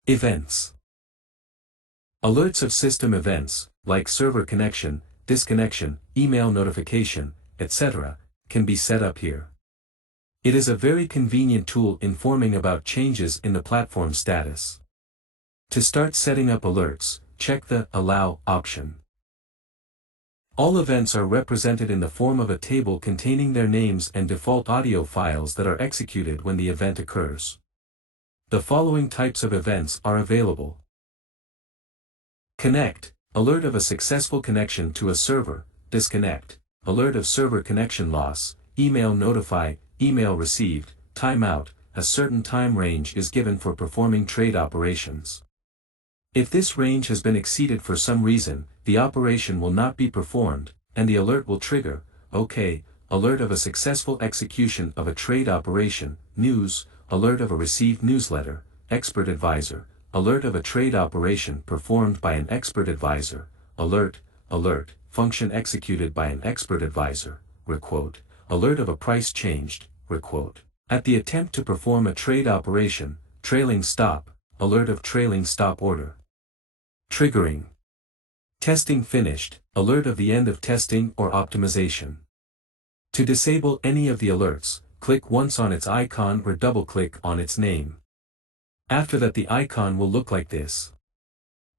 Events. Alerts of system events, like server connection, disconnection, email notification, etc., can be set up here. It is a very convenient tool informing about changes in the platform status. To start setting up alerts, check the Allow option. All events are represented in the form of a table containing their names and default audio files that are executed when the event occurs. The following types of events are available. Connect, alert of a successful connection to a server. Disconnect, alert of server connection loss. Email notify, email received. Timeout, a certain time range is given for performing trade operations. If this range has been exceeded for some reason, the operation will not be performed, and the alert will trigger. OK, alert of a successful execution of a trade operation. News, alert of a received newsletter. Expert advisor, alert of a trade operation performed by an expert advisor. Alert, function executed by an expert advisor. Requote, alert of a price changed. Requote, at the attempt to perform a trade operation. Trailing stop, alert of trailing stop order. Triggering. Testing finished, alert of the end of testing or optimization. To disable any of the alerts, click once on its icon or double-click on its name. After that, the icon will look like this.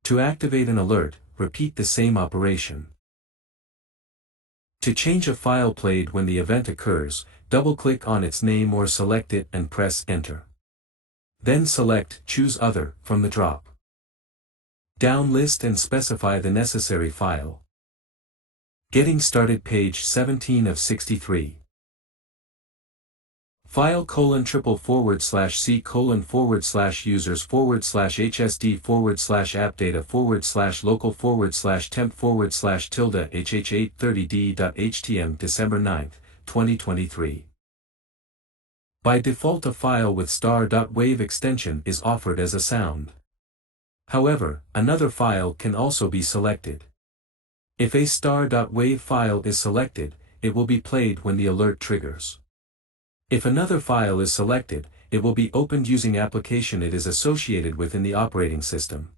To activate an alert, repeat the same operation. To change a file played when the event occurs, double-click on its name or select it and press Enter. Then select Choose Other from the drop down list and specify the necessary file. Getting started, page 17 of 63. file:/c:/users/app/data/local/temp/hh830d.htm December 9, 2023. By default, a file with star.wave extension is offered as a sound. However, another file can also be selected. If a star.wave file is selected, it will be played when the alert triggers. If another file is selected, it will be opened using application it is associated with in the operating system.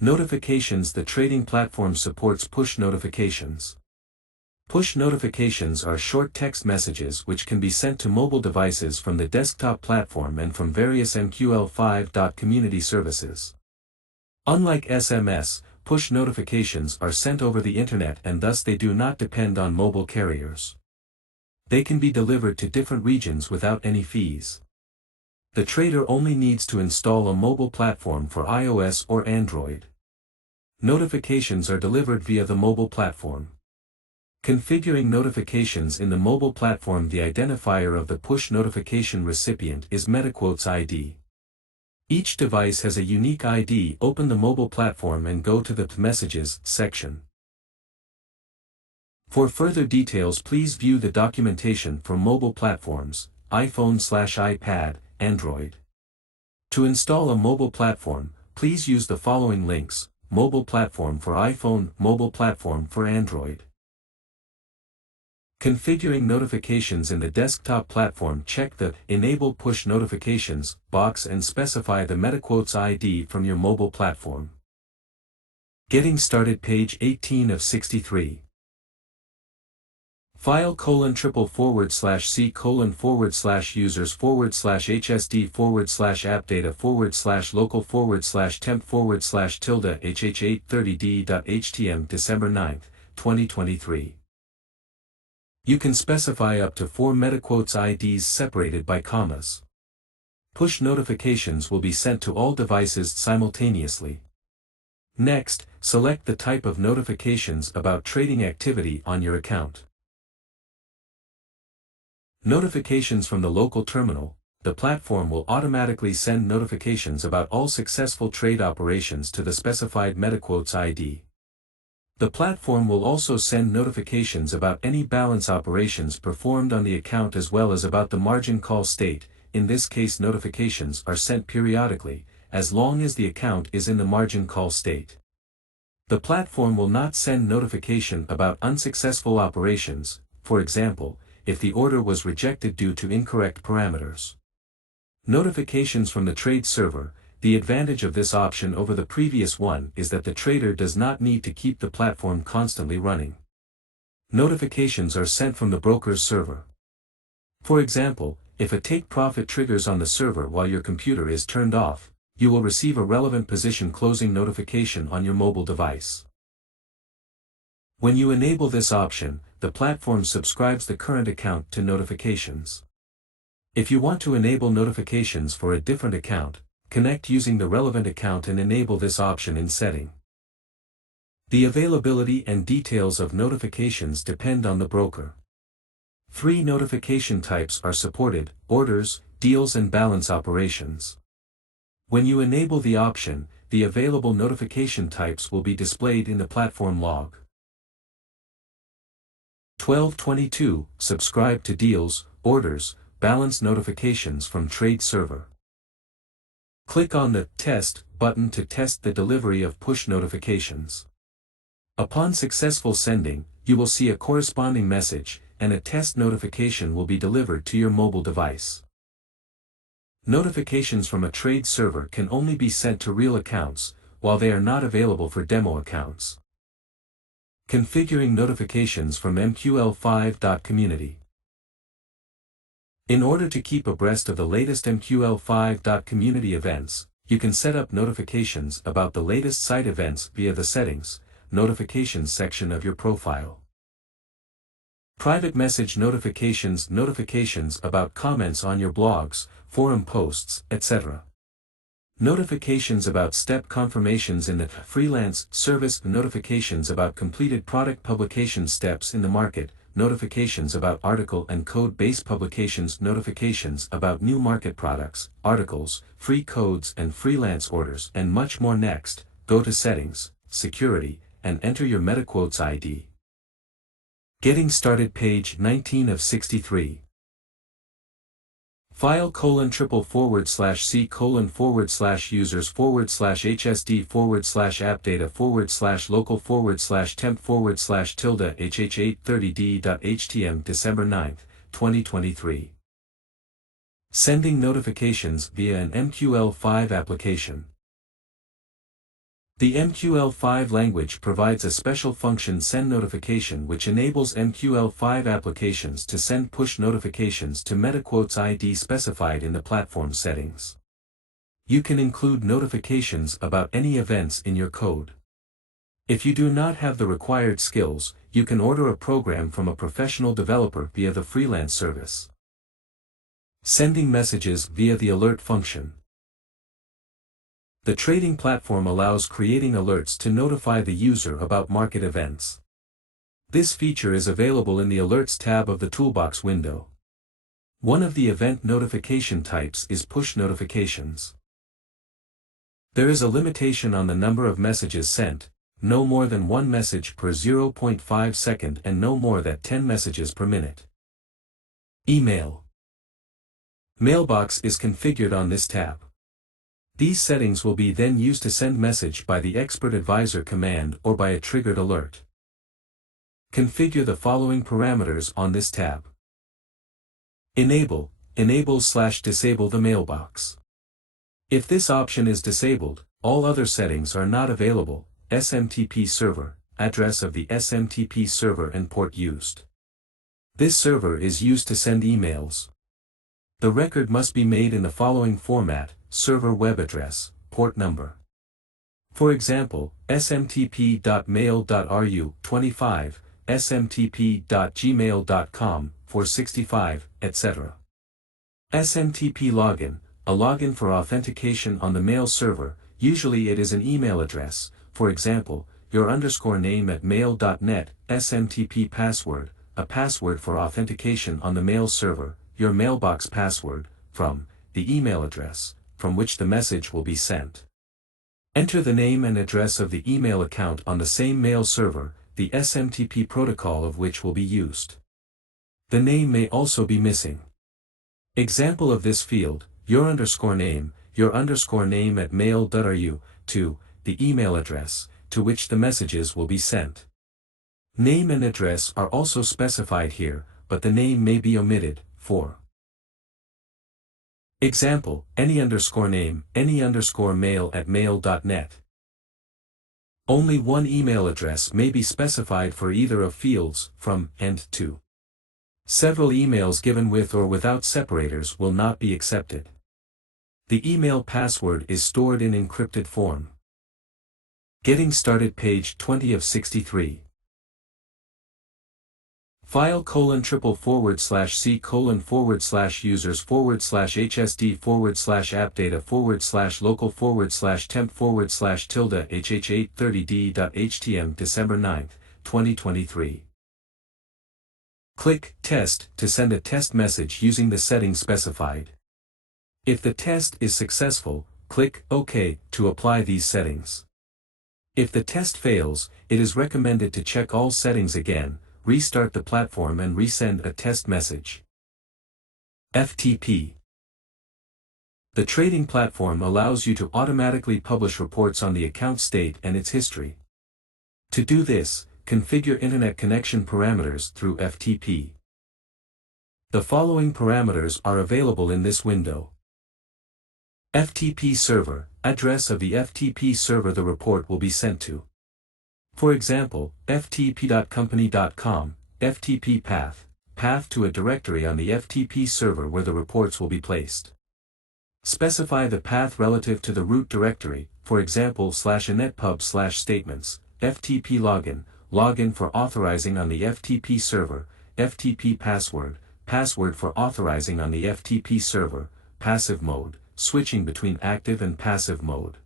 Notifications. The trading platform supports push notifications. Push notifications are short text messages which can be sent to mobile devices from the desktop platform and from various MQL5 community services. Unlike SMS, push notifications are sent over the internet and thus they do not depend on mobile carriers. They can be delivered to different regions without any fees. The trader only needs to install a mobile platform for iOS or Android. Notifications are delivered via the mobile platform. Configuring notifications in the mobile platform. The identifier of the push notification recipient is MetaQuotes ID. Each device has a unique ID. Open the mobile platform and go to the Messages section. For further details, please view the documentation for mobile platforms, iPhone/iPad, Android. To install a mobile platform, please use the following links: mobile platform for iPhone, mobile platform for Android. Configuring notifications in the desktop platform. Check the Enable Push Notifications box and specify the MetaQuotes ID from your mobile platform. Getting started. Page 18 of 63. File:/c:/users/appdata/local/temp/h830d.htm December 9, 2023. You can specify up to 4 MetaQuotes IDs separated by commas. Push notifications will be sent to all devices simultaneously. Next, select the type of notifications about trading activity on your account. Notifications from the local terminal. The platform will automatically send notifications about all successful trade operations to the specified MetaQuotes ID. The platform will also send notifications about any balance operations performed on the account as well as about the margin call state. In this case, notifications are sent periodically, as long as the account is in the margin call state. The platform will not send notification about unsuccessful operations, for example, if the order was rejected due to incorrect parameters. Notifications from the trade server. The advantage of this option over the previous one is that the trader does not need to keep the platform constantly running. Notifications are sent from the broker's server. For example, if a take profit triggers on the server while your computer is turned off, you will receive a relevant position closing notification on your mobile device. When you enable this option, the platform subscribes the current account to notifications. If you want to enable notifications for a different account, connect using the relevant account and enable this option in setting. The availability and details of notifications depend on the broker. 3 notification types are supported: orders, deals and balance operations. When you enable the option, the available notification types will be displayed in the platform log. 1222. Subscribe to deals, orders, balance notifications from trade server. Click on the Test button to test the delivery of push notifications. Upon successful sending, you will see a corresponding message, and a test notification will be delivered to your mobile device. Notifications from a trade server can only be sent to real accounts, while they are not available for demo accounts. Configuring notifications from MQL5 community. In order to keep abreast of the latest MQL5 community events, you can set up notifications about the latest site events via the Settings, Notifications section of your profile. Private message notifications. Notifications about comments on your blogs, forum posts, etc. Notifications about step confirmations in the freelance service. Notifications about completed product publication steps in the market. Notifications about article and code-based publications. Notifications about new market products, articles, free codes and freelance orders and much more. Next, go to Settings, Security, and enter your MetaQuotes ID. Getting started. Page 19 of 63. File :/c:/users/appdata/local/temp/tilde hh830d.htm December 9, 2023. Sending notifications via an MQL5 application. The MQL5 language provides a special function send notification which enables MQL5 applications to send push notifications to ID specified in the platform settings. You can include notifications about any events in your code. If you do not have the required skills, you can order a program from a professional developer via the freelance service. Sending messages via the alert function. The trading platform allows creating alerts to notify the user about market events. This feature is available in the Alerts tab of the Toolbox window. One of the event notification types is push notifications. There is a limitation on the number of messages sent, no more than one message per 0.5 second and no more than 10 messages per minute. Email. Mailbox is configured on this tab. These settings will be then used to send message by the expert advisor command or by a triggered alert. Configure the following parameters on this tab. Enable /disable the mailbox. If this option is disabled, all other settings are not available. SMTP server, address of the SMTP server and port used. This server is used to send emails. The record must be made in the following format: server web address, port number. For example, smtp.mail.ru 25, smtp.gmail.com 465, etc. SMTP login, a login for authentication on the mail server. Usually it is an email address, for example, your _name at mail.net. SMTP password, a password for authentication on the mail server, your mailbox password, from the email address from which the message will be sent. Enter the name and address of the email account on the same mail server, the SMTP protocol of which will be used. The name may also be missing. Example of this field: your _name at mail.ru, to the email address to which the messages will be sent. Name and address are also specified here, but the name may be omitted. For example, any _name, any _mail at mail.net. Only one email address may be specified for either of fields, from and to. Several emails given with or without separators will not be accepted. The email password is stored in encrypted form. Getting started, page 20 of 63. File :/c:/users/appdata/local/temp/tilde hh830d.htm December 9, 2023. Click Test to send a test message using the settings specified. If the test is successful, click OK to apply these settings. If the test fails, it is recommended to check all settings again, restart the platform and resend a test message. FTP. The trading platform allows you to automatically publish reports on the account state and its history. To do this, configure internet connection parameters through FTP. The following parameters are available in this window. FTP server, address of the FTP server the report will be sent to. For example, ftp.company.com, FTP path, path to a directory on the FTP server where the reports will be placed. Specify the path relative to the root directory, for example /inetpub/statements, FTP login, login for authorizing on the FTP server, FTP password, password for authorizing on the FTP server, passive mode, switching between active and passive mode.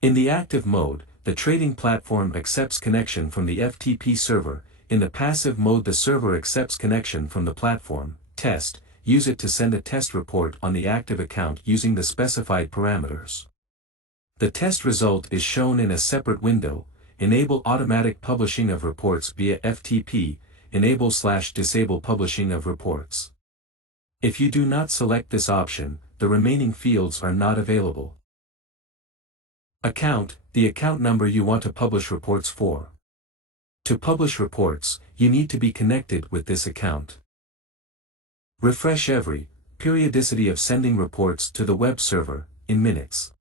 In the active mode, the trading platform accepts connection from the FTP server. In the passive mode, the server accepts connection from the platform. Test, use it to send a test report on the active account using the specified parameters. The test result is shown in a separate window. Enable automatic publishing of reports via FTP, enable/disable publishing of reports. If you do not select this option, the remaining fields are not available. Account, the account number you want to publish reports for. To publish reports, you need to be connected with this account. Refresh every periodicity of sending reports to the web server in minutes.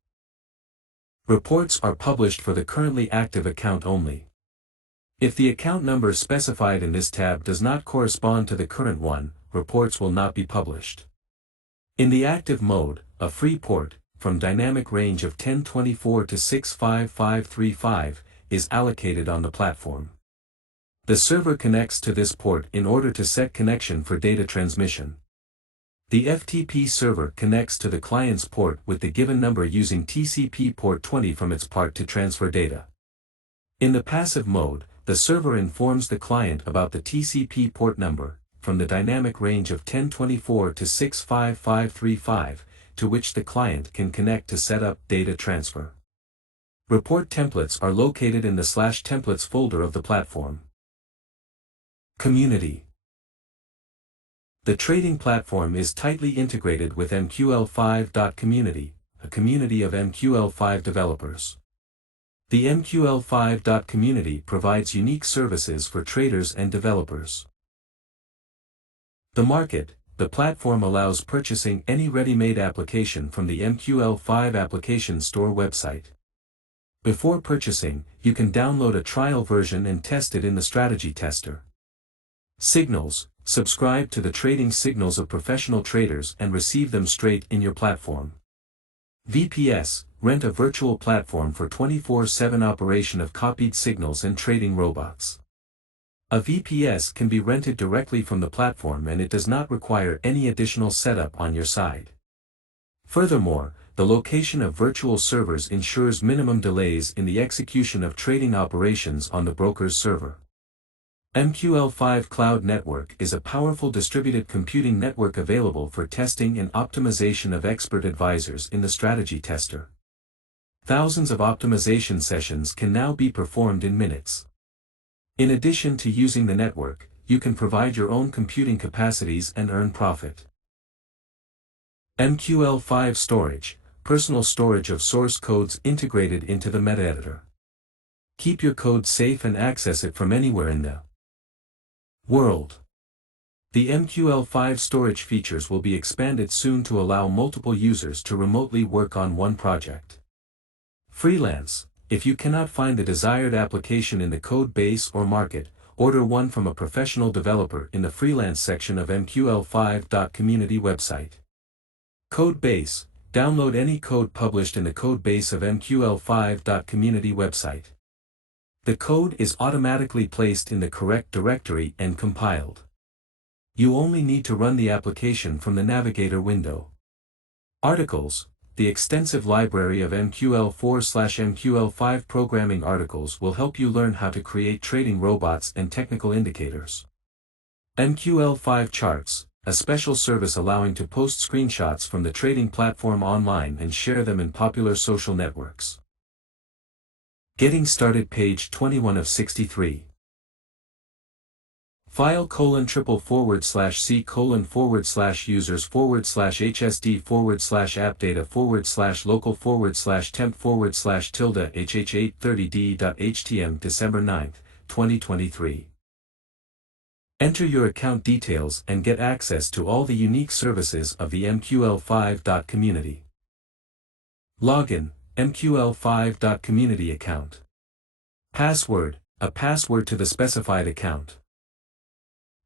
Reports are published for the currently active account only. If the account number specified in this tab does not correspond to the current one, reports will not be published. In the active mode, a free port, from dynamic range of 1024 to 65535, is allocated on the platform. The server connects to this port in order to set connection for data transmission. The FTP server connects to the client's port with the given number using TCP port 20 from its part to transfer data. In the passive mode, the server informs the client about the TCP port number, from the dynamic range of 1024 to 65535, to which the client can connect to set up data transfer. Report templates are located in the /templates folder of the platform. Community. The trading platform is tightly integrated with MQL5.community, a community of MQL5 developers. The MQL5.community provides unique services for traders and developers. The market. The platform allows purchasing any ready-made application from the MQL5 application store website. Before purchasing, you can download a trial version and test it in the strategy tester. Signals. Subscribe to the trading signals of professional traders and receive them straight in your platform. VPS. Rent a virtual platform for 24/7 operation of copied signals and trading robots. A VPS can be rented directly from the platform and it does not require any additional setup on your side. Furthermore, the location of virtual servers ensures minimum delays in the execution of trading operations on the broker's server. MQL5 Cloud Network is a powerful distributed computing network available for testing and optimization of expert advisors in the strategy tester. Thousands of optimization sessions can now be performed in minutes. In addition to using the network, you can provide your own computing capacities and earn profit. MQL5 Storage, personal storage of source codes integrated into the meta-editor. Keep your code safe and access it from anywhere in the world. The MQL5 storage features will be expanded soon to allow multiple users to remotely work on one project. Freelance. If you cannot find the desired application in the code base or market, order one from a professional developer in the freelance section of MQL5.community website. Code base. Download any code published in the code base of MQL5.community website. The code is automatically placed in the correct directory and compiled. You only need to run the application from the navigator window. Articles. The extensive library of MQL4/MQL5 programming articles will help you learn how to create trading robots and technical indicators. MQL5 Charts, a special service allowing to post screenshots from the trading platform online and share them in popular social networks. Getting started page 21 of 63. file://c://users/temp/temp/h830d.htm December 9, 2023. Enter your account details and get access to all the unique services of the MQL5.community. Login, MQL5.community account. Password, a password to the specified account.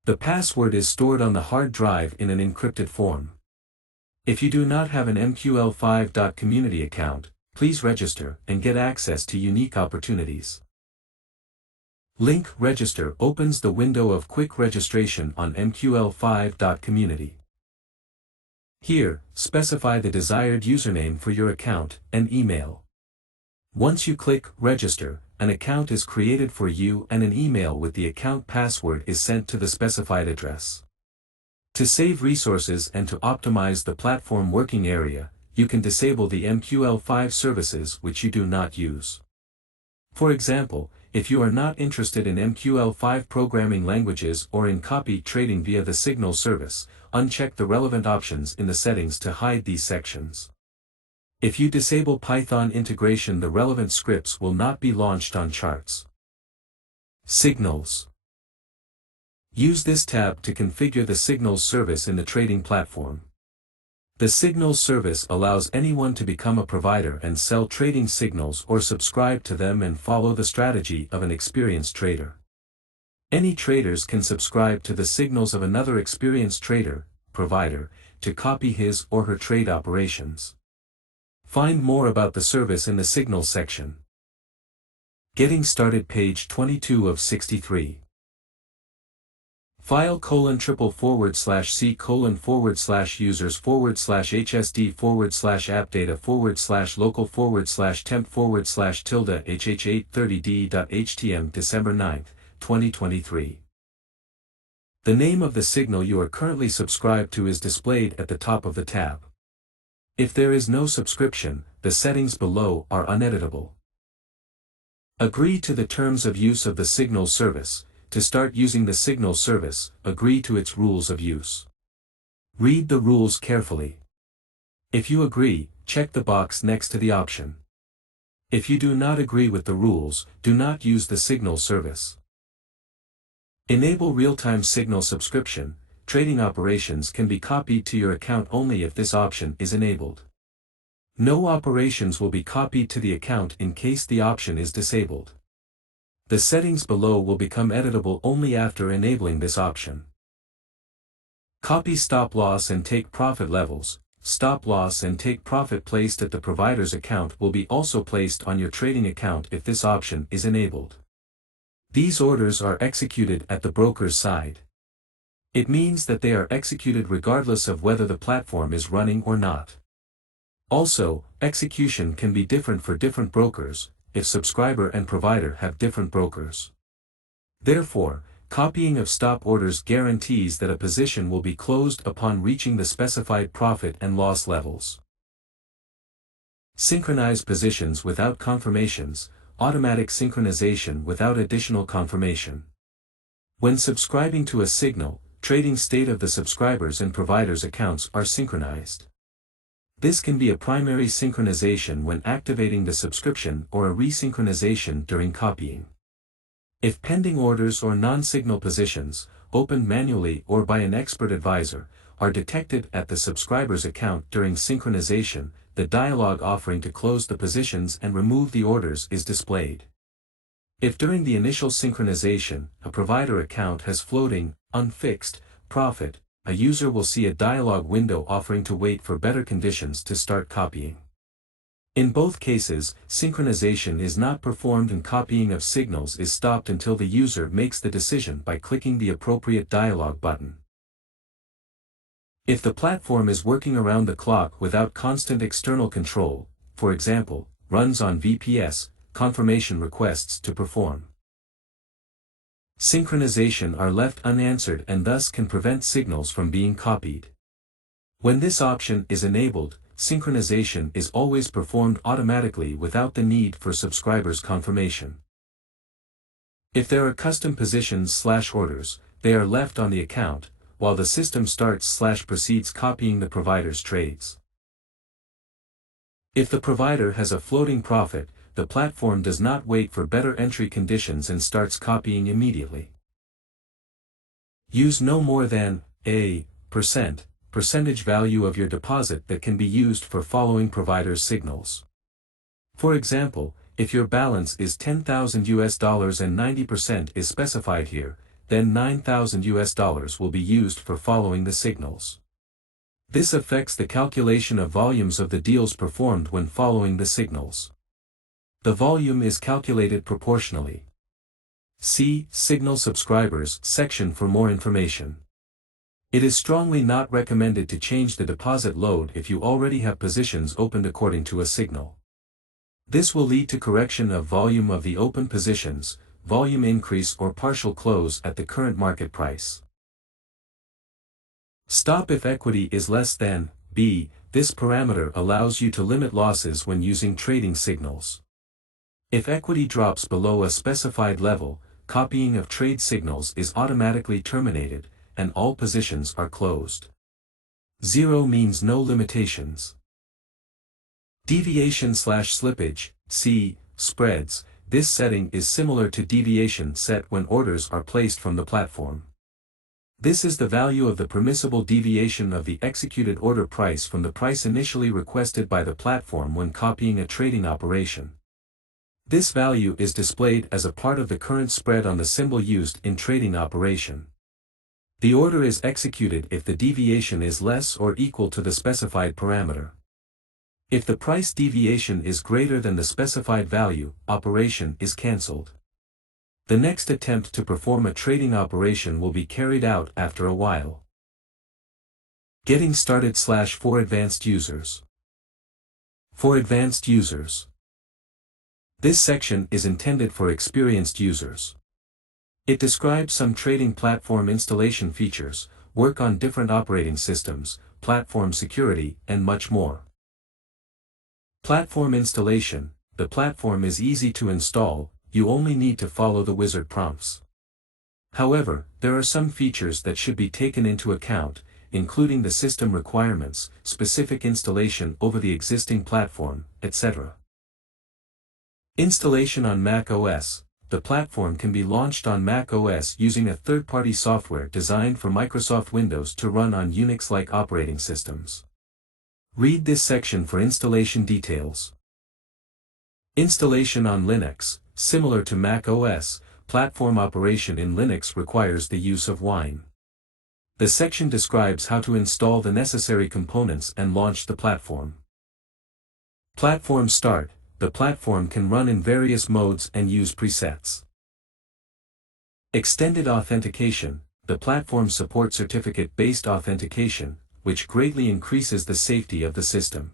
The password is stored on the hard drive in an encrypted form. If you do not have an MQL5.community account, please register and get access to unique opportunities. Link Register opens the window of quick registration on MQL5.community. Here, specify the desired username for your account and email. Once you click Register, an account is created for you and an email with the account password is sent to the specified address. To save resources and to optimize the platform working area, you can disable the MQL5 services which you do not use. For example, If you are not interested in MQL5 programming languages or in copy trading via the signal service, uncheck the relevant options in the settings to hide these sections. If you disable Python integration, the relevant scripts will not be launched on charts. Signals. Use this tab to configure the signals service in the trading platform. The signals service allows anyone to become a provider and sell trading signals or subscribe to them and follow the strategy of an experienced trader. Any traders can subscribe to the signals of another experienced trader, provider, to copy his or her trade operations. Find more about the service in the signals section. Getting started, page 22 of 63. File :/c:/users/appdata/local/temp/hh830d.htm December 9, 2023. The name of the signal you are currently subscribed to is displayed at the top of the tab. If there is no subscription, the settings below are uneditable. Agree to the terms of use of the signal service. To start using the signal service, agree to its rules of use. Read the rules carefully. If you agree, check the box next to the option. If you do not agree with the rules, do not use the signal service. Enable real-time signal subscription. Trading operations can be copied to your account only if this option is enabled. No operations will be copied to the account in case the option is disabled. The settings below will become editable only after enabling this option. Copy stop loss and take profit levels. Stop loss and take profit placed at the provider's account will be also placed on your trading account if this option is enabled. These orders are executed at the broker's side. It means that they are executed regardless of whether the platform is running or not. Also, execution can be different for different brokers, if subscriber and provider have different brokers. Therefore, copying of stop orders guarantees that a position will be closed upon reaching the specified profit and loss levels. Synchronize positions without confirmations. Automatic synchronization without additional confirmation. When subscribing to a signal, trading state of the subscribers and providers' accounts are synchronized. This can be a primary synchronization when activating the subscription or a resynchronization during copying. If pending orders or non-signal positions, opened manually or by an expert advisor, are detected at the subscriber's account during synchronization, the dialog offering to close the positions and remove the orders is displayed. If during the initial synchronization, a provider account has floating, unfixed, profit, a user will see a dialog window offering to wait for better conditions to start copying. In both cases, synchronization is not performed and copying of signals is stopped until the user makes the decision by clicking the appropriate dialog button. If the platform is working around the clock without constant external control, for example, runs on VPS, confirmation requests to perform synchronization are left unanswered and thus can prevent signals from being copied. When this option is enabled, synchronization is always performed automatically without the need for subscribers' confirmation. If there are custom positions/orders, they are left on the account, while the system starts/proceeds copying the provider's trades. If the provider has a floating profit, the platform does not wait for better entry conditions and starts copying immediately. Use no more than a percentage value of your deposit that can be used for following provider's signals. For example, if your balance is $10,000 and 90% is specified here, then $9,000 will be used for following the signals. This affects the calculation of volumes of the deals performed when following the signals. The volume is calculated proportionally. See Signal Subscribers section for more information. It is strongly not recommended to change the deposit load if you already have positions opened according to a signal. This will lead to correction of volume of the open positions, volume increase or partial close at the current market price. Stop if equity is less than B. This parameter allows you to limit losses when using trading signals. If equity drops below a specified level, copying of trade signals is automatically terminated, and all positions are closed. 0 means no limitations. Deviation/slippage, C, spreads. This setting is similar to deviation set when orders are placed from the platform. This is the value of the permissible deviation of the executed order price from the price initially requested by the platform when copying a trading operation. This value is displayed as a part of the current spread on the symbol used in trading operation. The order is executed if the deviation is less or equal to the specified parameter. If the price deviation is greater than the specified value, operation is cancelled. The next attempt to perform a trading operation will be carried out after a while. Getting started / for advanced users. For advanced users. This section is intended for experienced users. It describes some trading platform installation features, work on different operating systems, platform security, and much more. Platform installation. The platform is easy to install, you only need to follow the wizard prompts. However, there are some features that should be taken into account, including the system requirements, specific installation over the existing platform, etc. Installation on Mac OS. The platform can be launched on Mac OS using a third-party software designed for Microsoft Windows to run on Unix-like operating systems. Read this section for installation details. Installation on Linux. Similar to Mac OS, platform operation in Linux requires the use of Wine. The section describes how to install the necessary components and launch the platform. Platform start. The platform can run in various modes and use presets. Extended authentication. The platform supports certificate-based authentication, which greatly increases the safety of the system.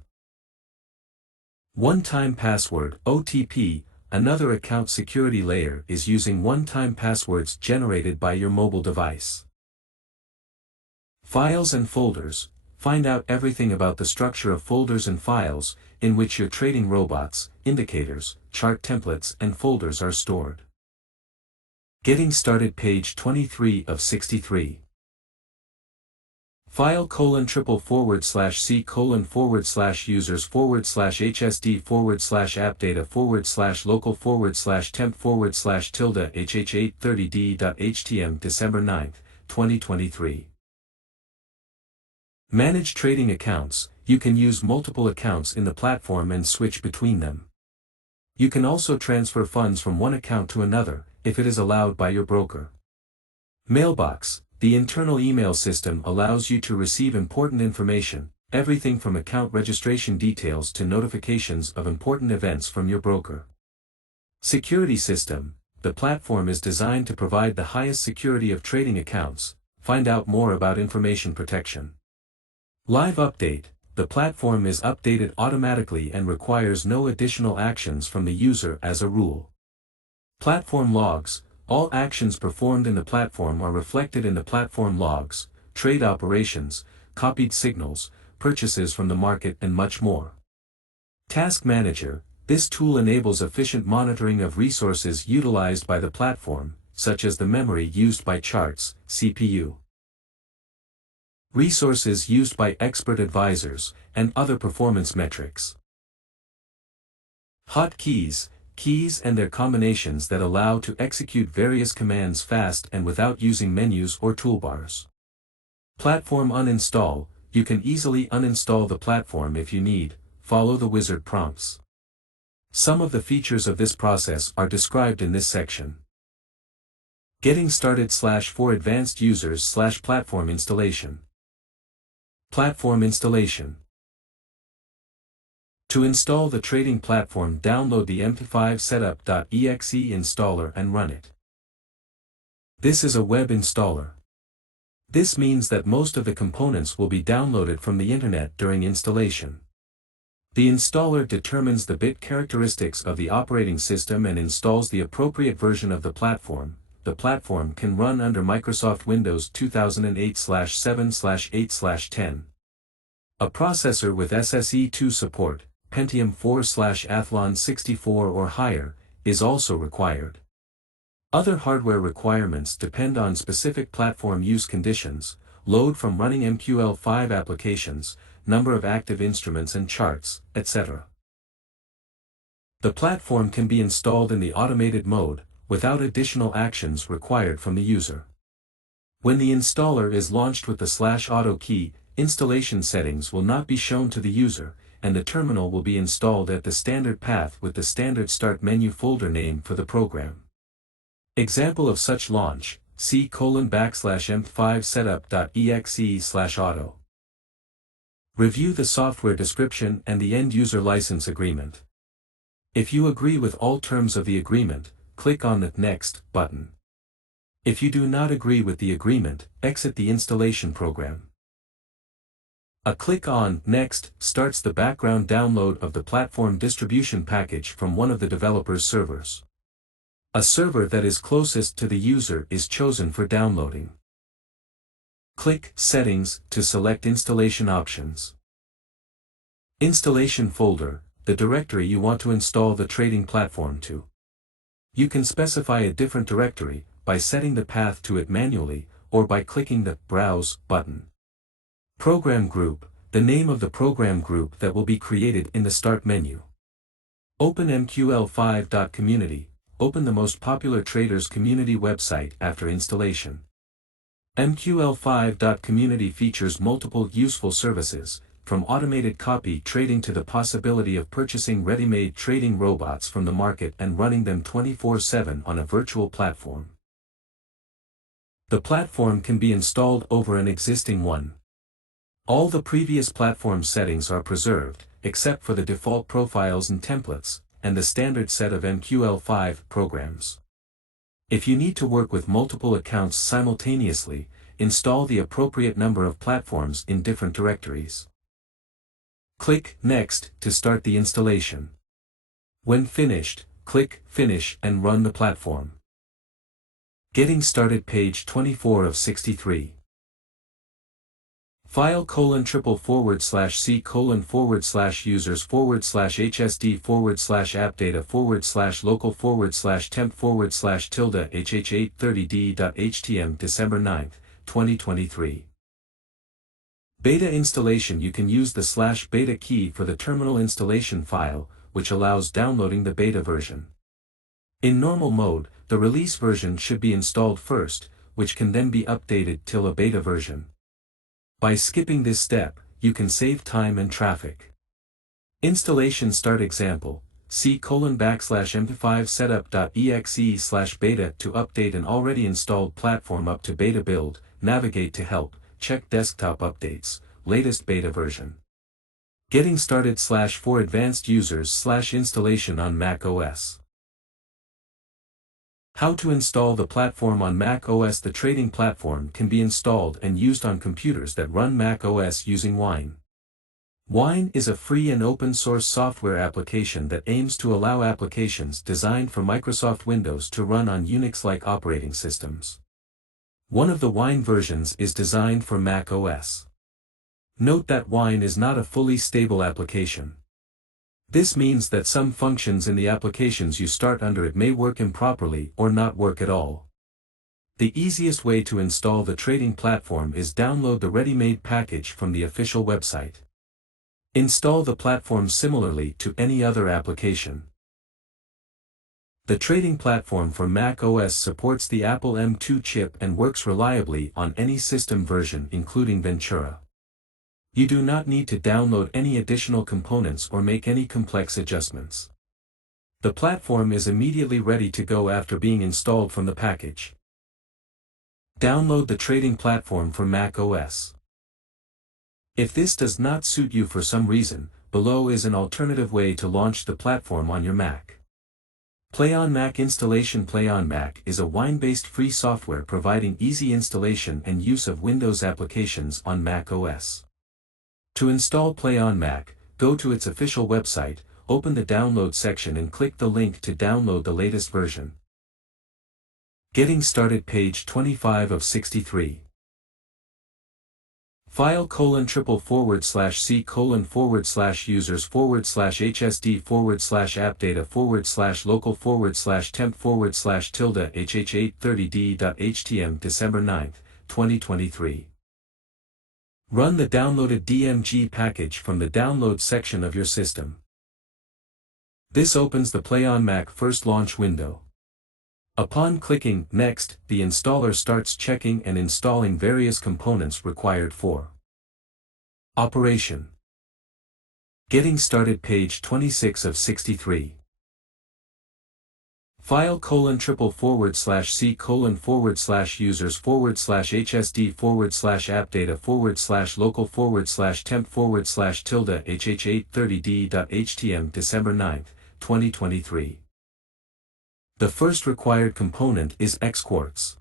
One-time password, OTP. Another account security layer is using one-time passwords generated by your mobile device. Files and folders. Find out everything about the structure of folders and files, in which your trading robots, indicators, chart templates and folders are stored. Getting started page 23 of 63. File : /c : users / hsd / app data / local / temp / hh830d.htm December 9, 2023. Manage trading accounts. You can use multiple accounts in the platform and switch between them. You can also transfer funds from one account to another, if it is allowed by your broker. Mailbox. The internal email system allows you to receive important information, everything from account registration details to notifications of important events from your broker. Security system. The platform is designed to provide the highest security of trading accounts. Find out more about information protection. Live update. The platform is updated automatically and requires no additional actions from the user as a rule. Platform logs. All actions performed in the platform are reflected in the platform logs, trade operations, copied signals, purchases from the market and much more. Task Manager. This tool enables efficient monitoring of resources utilized by the platform, such as the memory used by charts, CPU. Resources used by expert advisors, and other performance metrics. Hotkeys. Keys and their combinations that allow to execute various commands fast and without using menus or toolbars. Platform uninstall. You can easily uninstall the platform if you need. Follow the wizard prompts. Some of the features of this process are described in this section. Getting started / for advanced users / platform installation. Platform installation. To install the trading platform, download the mp5 setup.exe installer and run it. This is a web installer. This means that most of the components will be downloaded from the internet during installation. The installer determines the bit characteristics of the operating system and installs the appropriate version of the platform. The platform can run under Microsoft Windows 2008/7/8/10. A processor with SSE2 support, Pentium 4/Athlon 64 or higher, is also required. Other hardware requirements depend on specific platform use conditions, load from running MQL5 applications, number of active instruments and charts, etc. The platform can be installed in the automated mode, without additional actions required from the user. When the installer is launched with the /auto key, installation settings will not be shown to the user, and the terminal will be installed at the standard path with the standard start menu folder name for the program. Example of such launch, c:\emp5 setup.exe/auto. Review the software description and the end-user license agreement. If you agree with all terms of the agreement, click on the Next button. If you do not agree with the agreement, exit the installation program. A click on Next starts the background download of the platform distribution package from one of the developer's servers. A server that is closest to the user is chosen for downloading. Click Settings to select installation options. Installation folder, the directory you want to install the trading platform to. You can specify a different directory by setting the path to it manually, or by clicking the Browse button. Program group, the name of the program group that will be created in the Start menu. Open MQL5.community, open the most popular traders community website after installation. MQL5.community features multiple useful services, from automated copy trading to the possibility of purchasing ready-made trading robots from the market and running them 24/7 on a virtual platform. The platform can be installed over an existing one. All the previous platform settings are preserved, except for the default profiles and templates, and the standard set of MQL5 programs. If you need to work with multiple accounts simultaneously, install the appropriate number of platforms in different directories. Click Next to start the installation. When finished, click Finish and run the platform. Getting started page 24 of 63. File:/c:/users/appdata/local/temp/hh830d.htm December 9, 2023. Beta installation. You can use the /beta key for the terminal installation file, which allows downloading the beta version. In normal mode, the release version should be installed first, which can then be updated till a beta version. By skipping this step, you can save time and traffic. Installation start example, c:\emp5 setup.exe/beta. To update an already installed platform up to beta build, navigate to Help, check Desktop Updates, latest beta version. Getting started /for advanced users /installation on Mac OS. How to install the platform on Mac OS. The trading platform can be installed and used on computers that run Mac OS using Wine. Wine is a free and open source software application that aims to allow applications designed for Microsoft Windows to run on Unix-like operating systems. One of the Wine versions is designed for Mac OS. Note that Wine is not a fully stable application. This means that some functions in the applications you start under it may work improperly or not work at all. The easiest way to install the trading platform is download the ready-made package from the official website. Install the platform similarly to any other application. The trading platform for Mac OS supports the Apple M2 chip and works reliably on any system version including Ventura. You do not need to download any additional components or make any complex adjustments. The platform is immediately ready to go after being installed from the package. Download the trading platform for Mac OS. If this does not suit you for some reason, below is an alternative way to launch the platform on your Mac. Play on Mac installation. Play on Mac is a Wine-based free software providing easy installation and use of Windows applications on Mac OS. To install Play on Mac, go to its official website, open the download section and click the link to download the latest version. Getting started page 25 of 63. File :/c:/users/temp/local/temp/tilde hh830d.htm December 9, 2023. Run the downloaded DMG package from the download section of your system. This opens the Play on Mac first launch window. Upon clicking Next, the installer starts checking and installing various components required for operation. Getting started page 26 of 63. File :/c:/users/appdata/local/temp/hh830d.htm December 9, 2023. The first required component is Xquartz.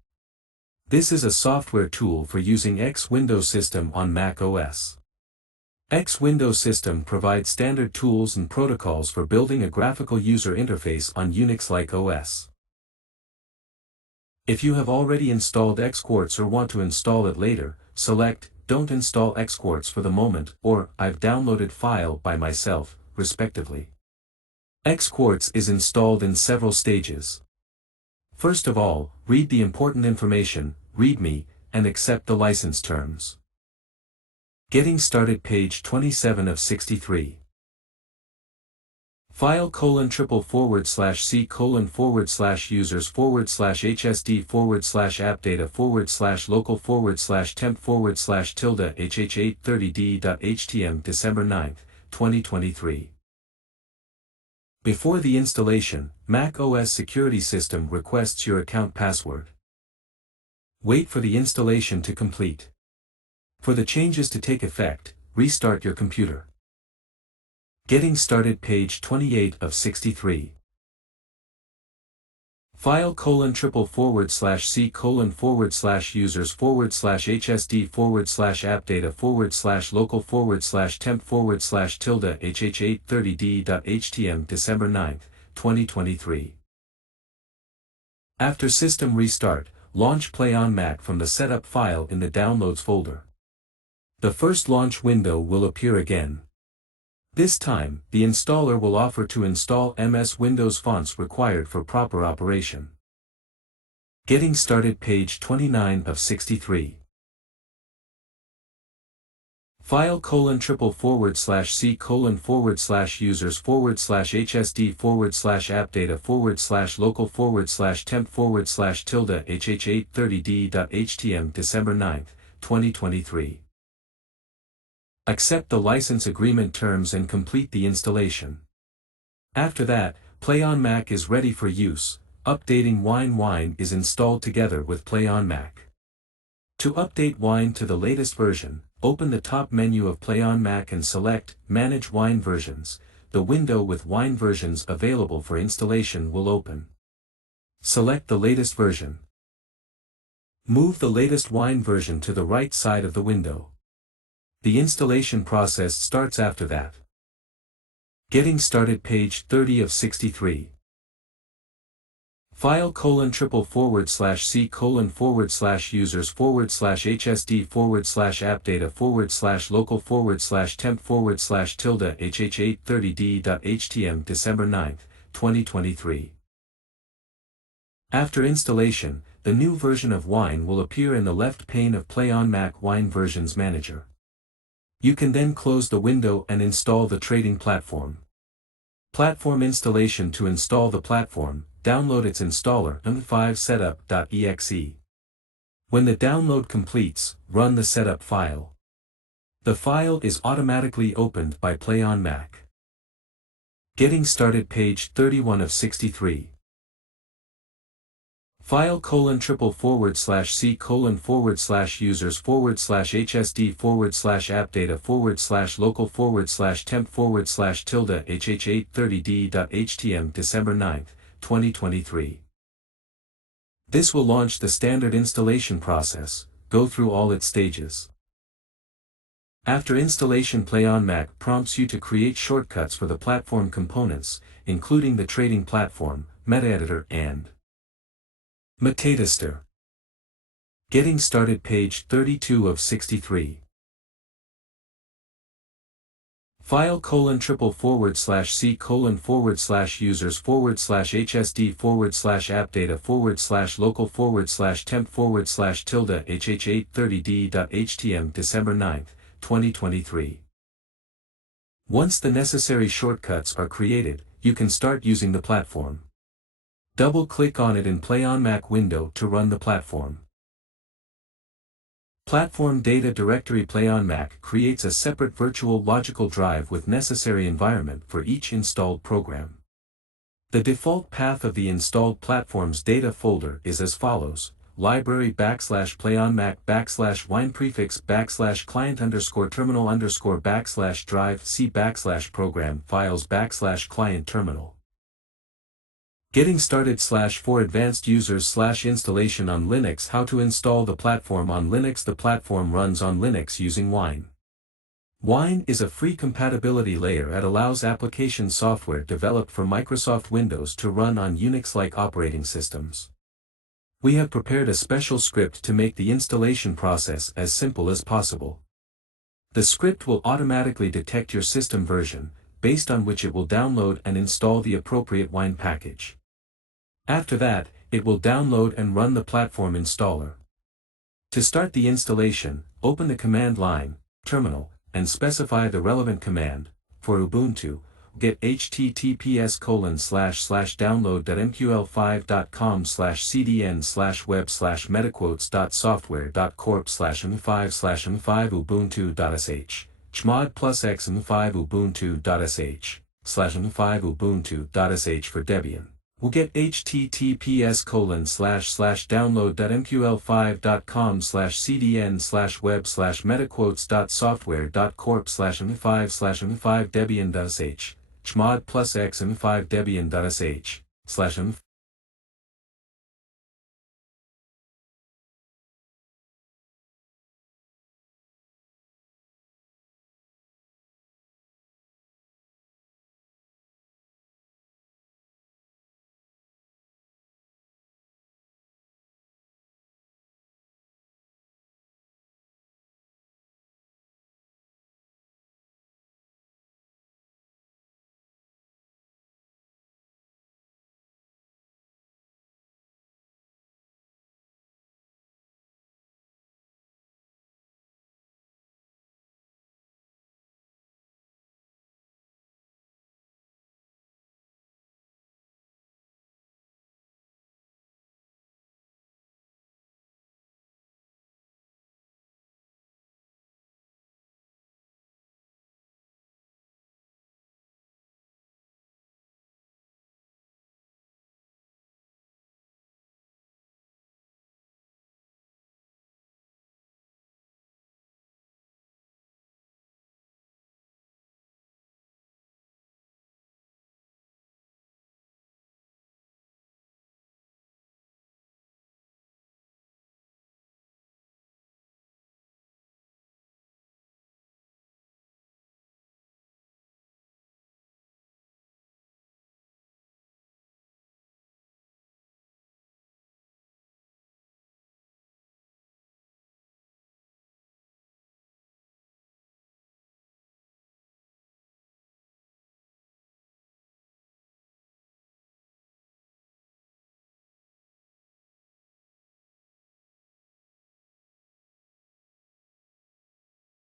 This is a software tool for using X Windows System on Mac OS. X Windows System provides standard tools and protocols for building a graphical user interface on Unix-like OS. If you have already installed Xquartz or want to install it later, select Don't install Xquartz for the moment or I've downloaded file by myself, respectively. Xquartz is installed in several stages. First of all, read the important information, README, and accept the license terms. Getting started page 27 of 63. File :/c:/users/forward/hsd/local/temp/hh830d.htm December 9, 2023. Before the installation, Mac OS Security System requests your account password. Wait for the installation to complete. For the changes to take effect, restart your computer. Getting started page 28 of 63. File :/c:/users/appdata/local/temp/hh830d.htm December 9, 2023. After system restart, launch Play on Mac from the setup file in the Downloads folder. The first launch window will appear again. This time, the installer will offer to install MS Windows fonts required for proper operation. Getting started page 29 of 63. File :/c:/users/appdata/local/temp/hh830d.htm December 9, 2023. Accept the license agreement terms and complete the installation. After that, Play on Mac is ready for use. Updating Wine is installed together with Play on Mac. To update Wine to the latest version, open the top menu of Play on Mac and select Manage Wine Versions. The window with Wine versions available for installation will open. Select the latest version. Move the latest Wine version to the right side of the window. The installation process starts after that. Getting started page 30 of 63. File :/c:/users/appdata/local/temp/hh830d.htm December 9, 2023. After installation, the new version of Wine will appear in the left pane of Play on Mac Wine Versions Manager. You can then close the window and install the trading platform. Platform installation: to install the platform, download its installer m5 setup.exe. When the download completes, run the setup file. The file is automatically opened by Play on Mac. Getting started page 31 of 63. File :/c:/users/appdata/local/temp/hh830d.htm December 9, 2023. This will launch the standard installation process. Go through all its stages. After installation, Play on Mac prompts you to create shortcuts for the platform components, including the trading platform, MetaEditor and Metadata. Getting started page 32 of 63. File :/c:/users/local/hsd/temp/tilde/hh830d.htm December 9, 2023. Once the necessary shortcuts are created, you can start using the platform. Double-click on it in Play on Mac window to run the platform. Platform Data Directory Play on Mac creates a separate virtual logical drive with necessary environment for each installed program. The default path of the installed platform's data folder is as follows: library/playonmac/wine prefix /client_terminal_drive c/program files/client terminal. Getting started /for advanced users /installation on Linux. How to install the platform on Linux. The platform runs on Linux using Wine. Wine is a free compatibility layer that allows application software developed for Microsoft Windows to run on Unix-like operating systems. We have prepared a special script to make the installation process as simple as possible. The script will automatically detect your system version, based on which it will download and install the appropriate Wine package. After that, it will download and run the platform installer. To start the installation, open the command line, terminal, and specify the relevant command. For Ubuntu, get https://download.mql5.com/cdn/web/metaquotes.software.corp/m5/m5 ubuntu.sh chmod +x m5 ubuntu.sh/m5 ubuntu.sh for Debian. We'll get https://download.mql5.com/cdn/web/metaquotes.software.corp/m5/m5 debian.sh chmod +x m5 debian.sh/m5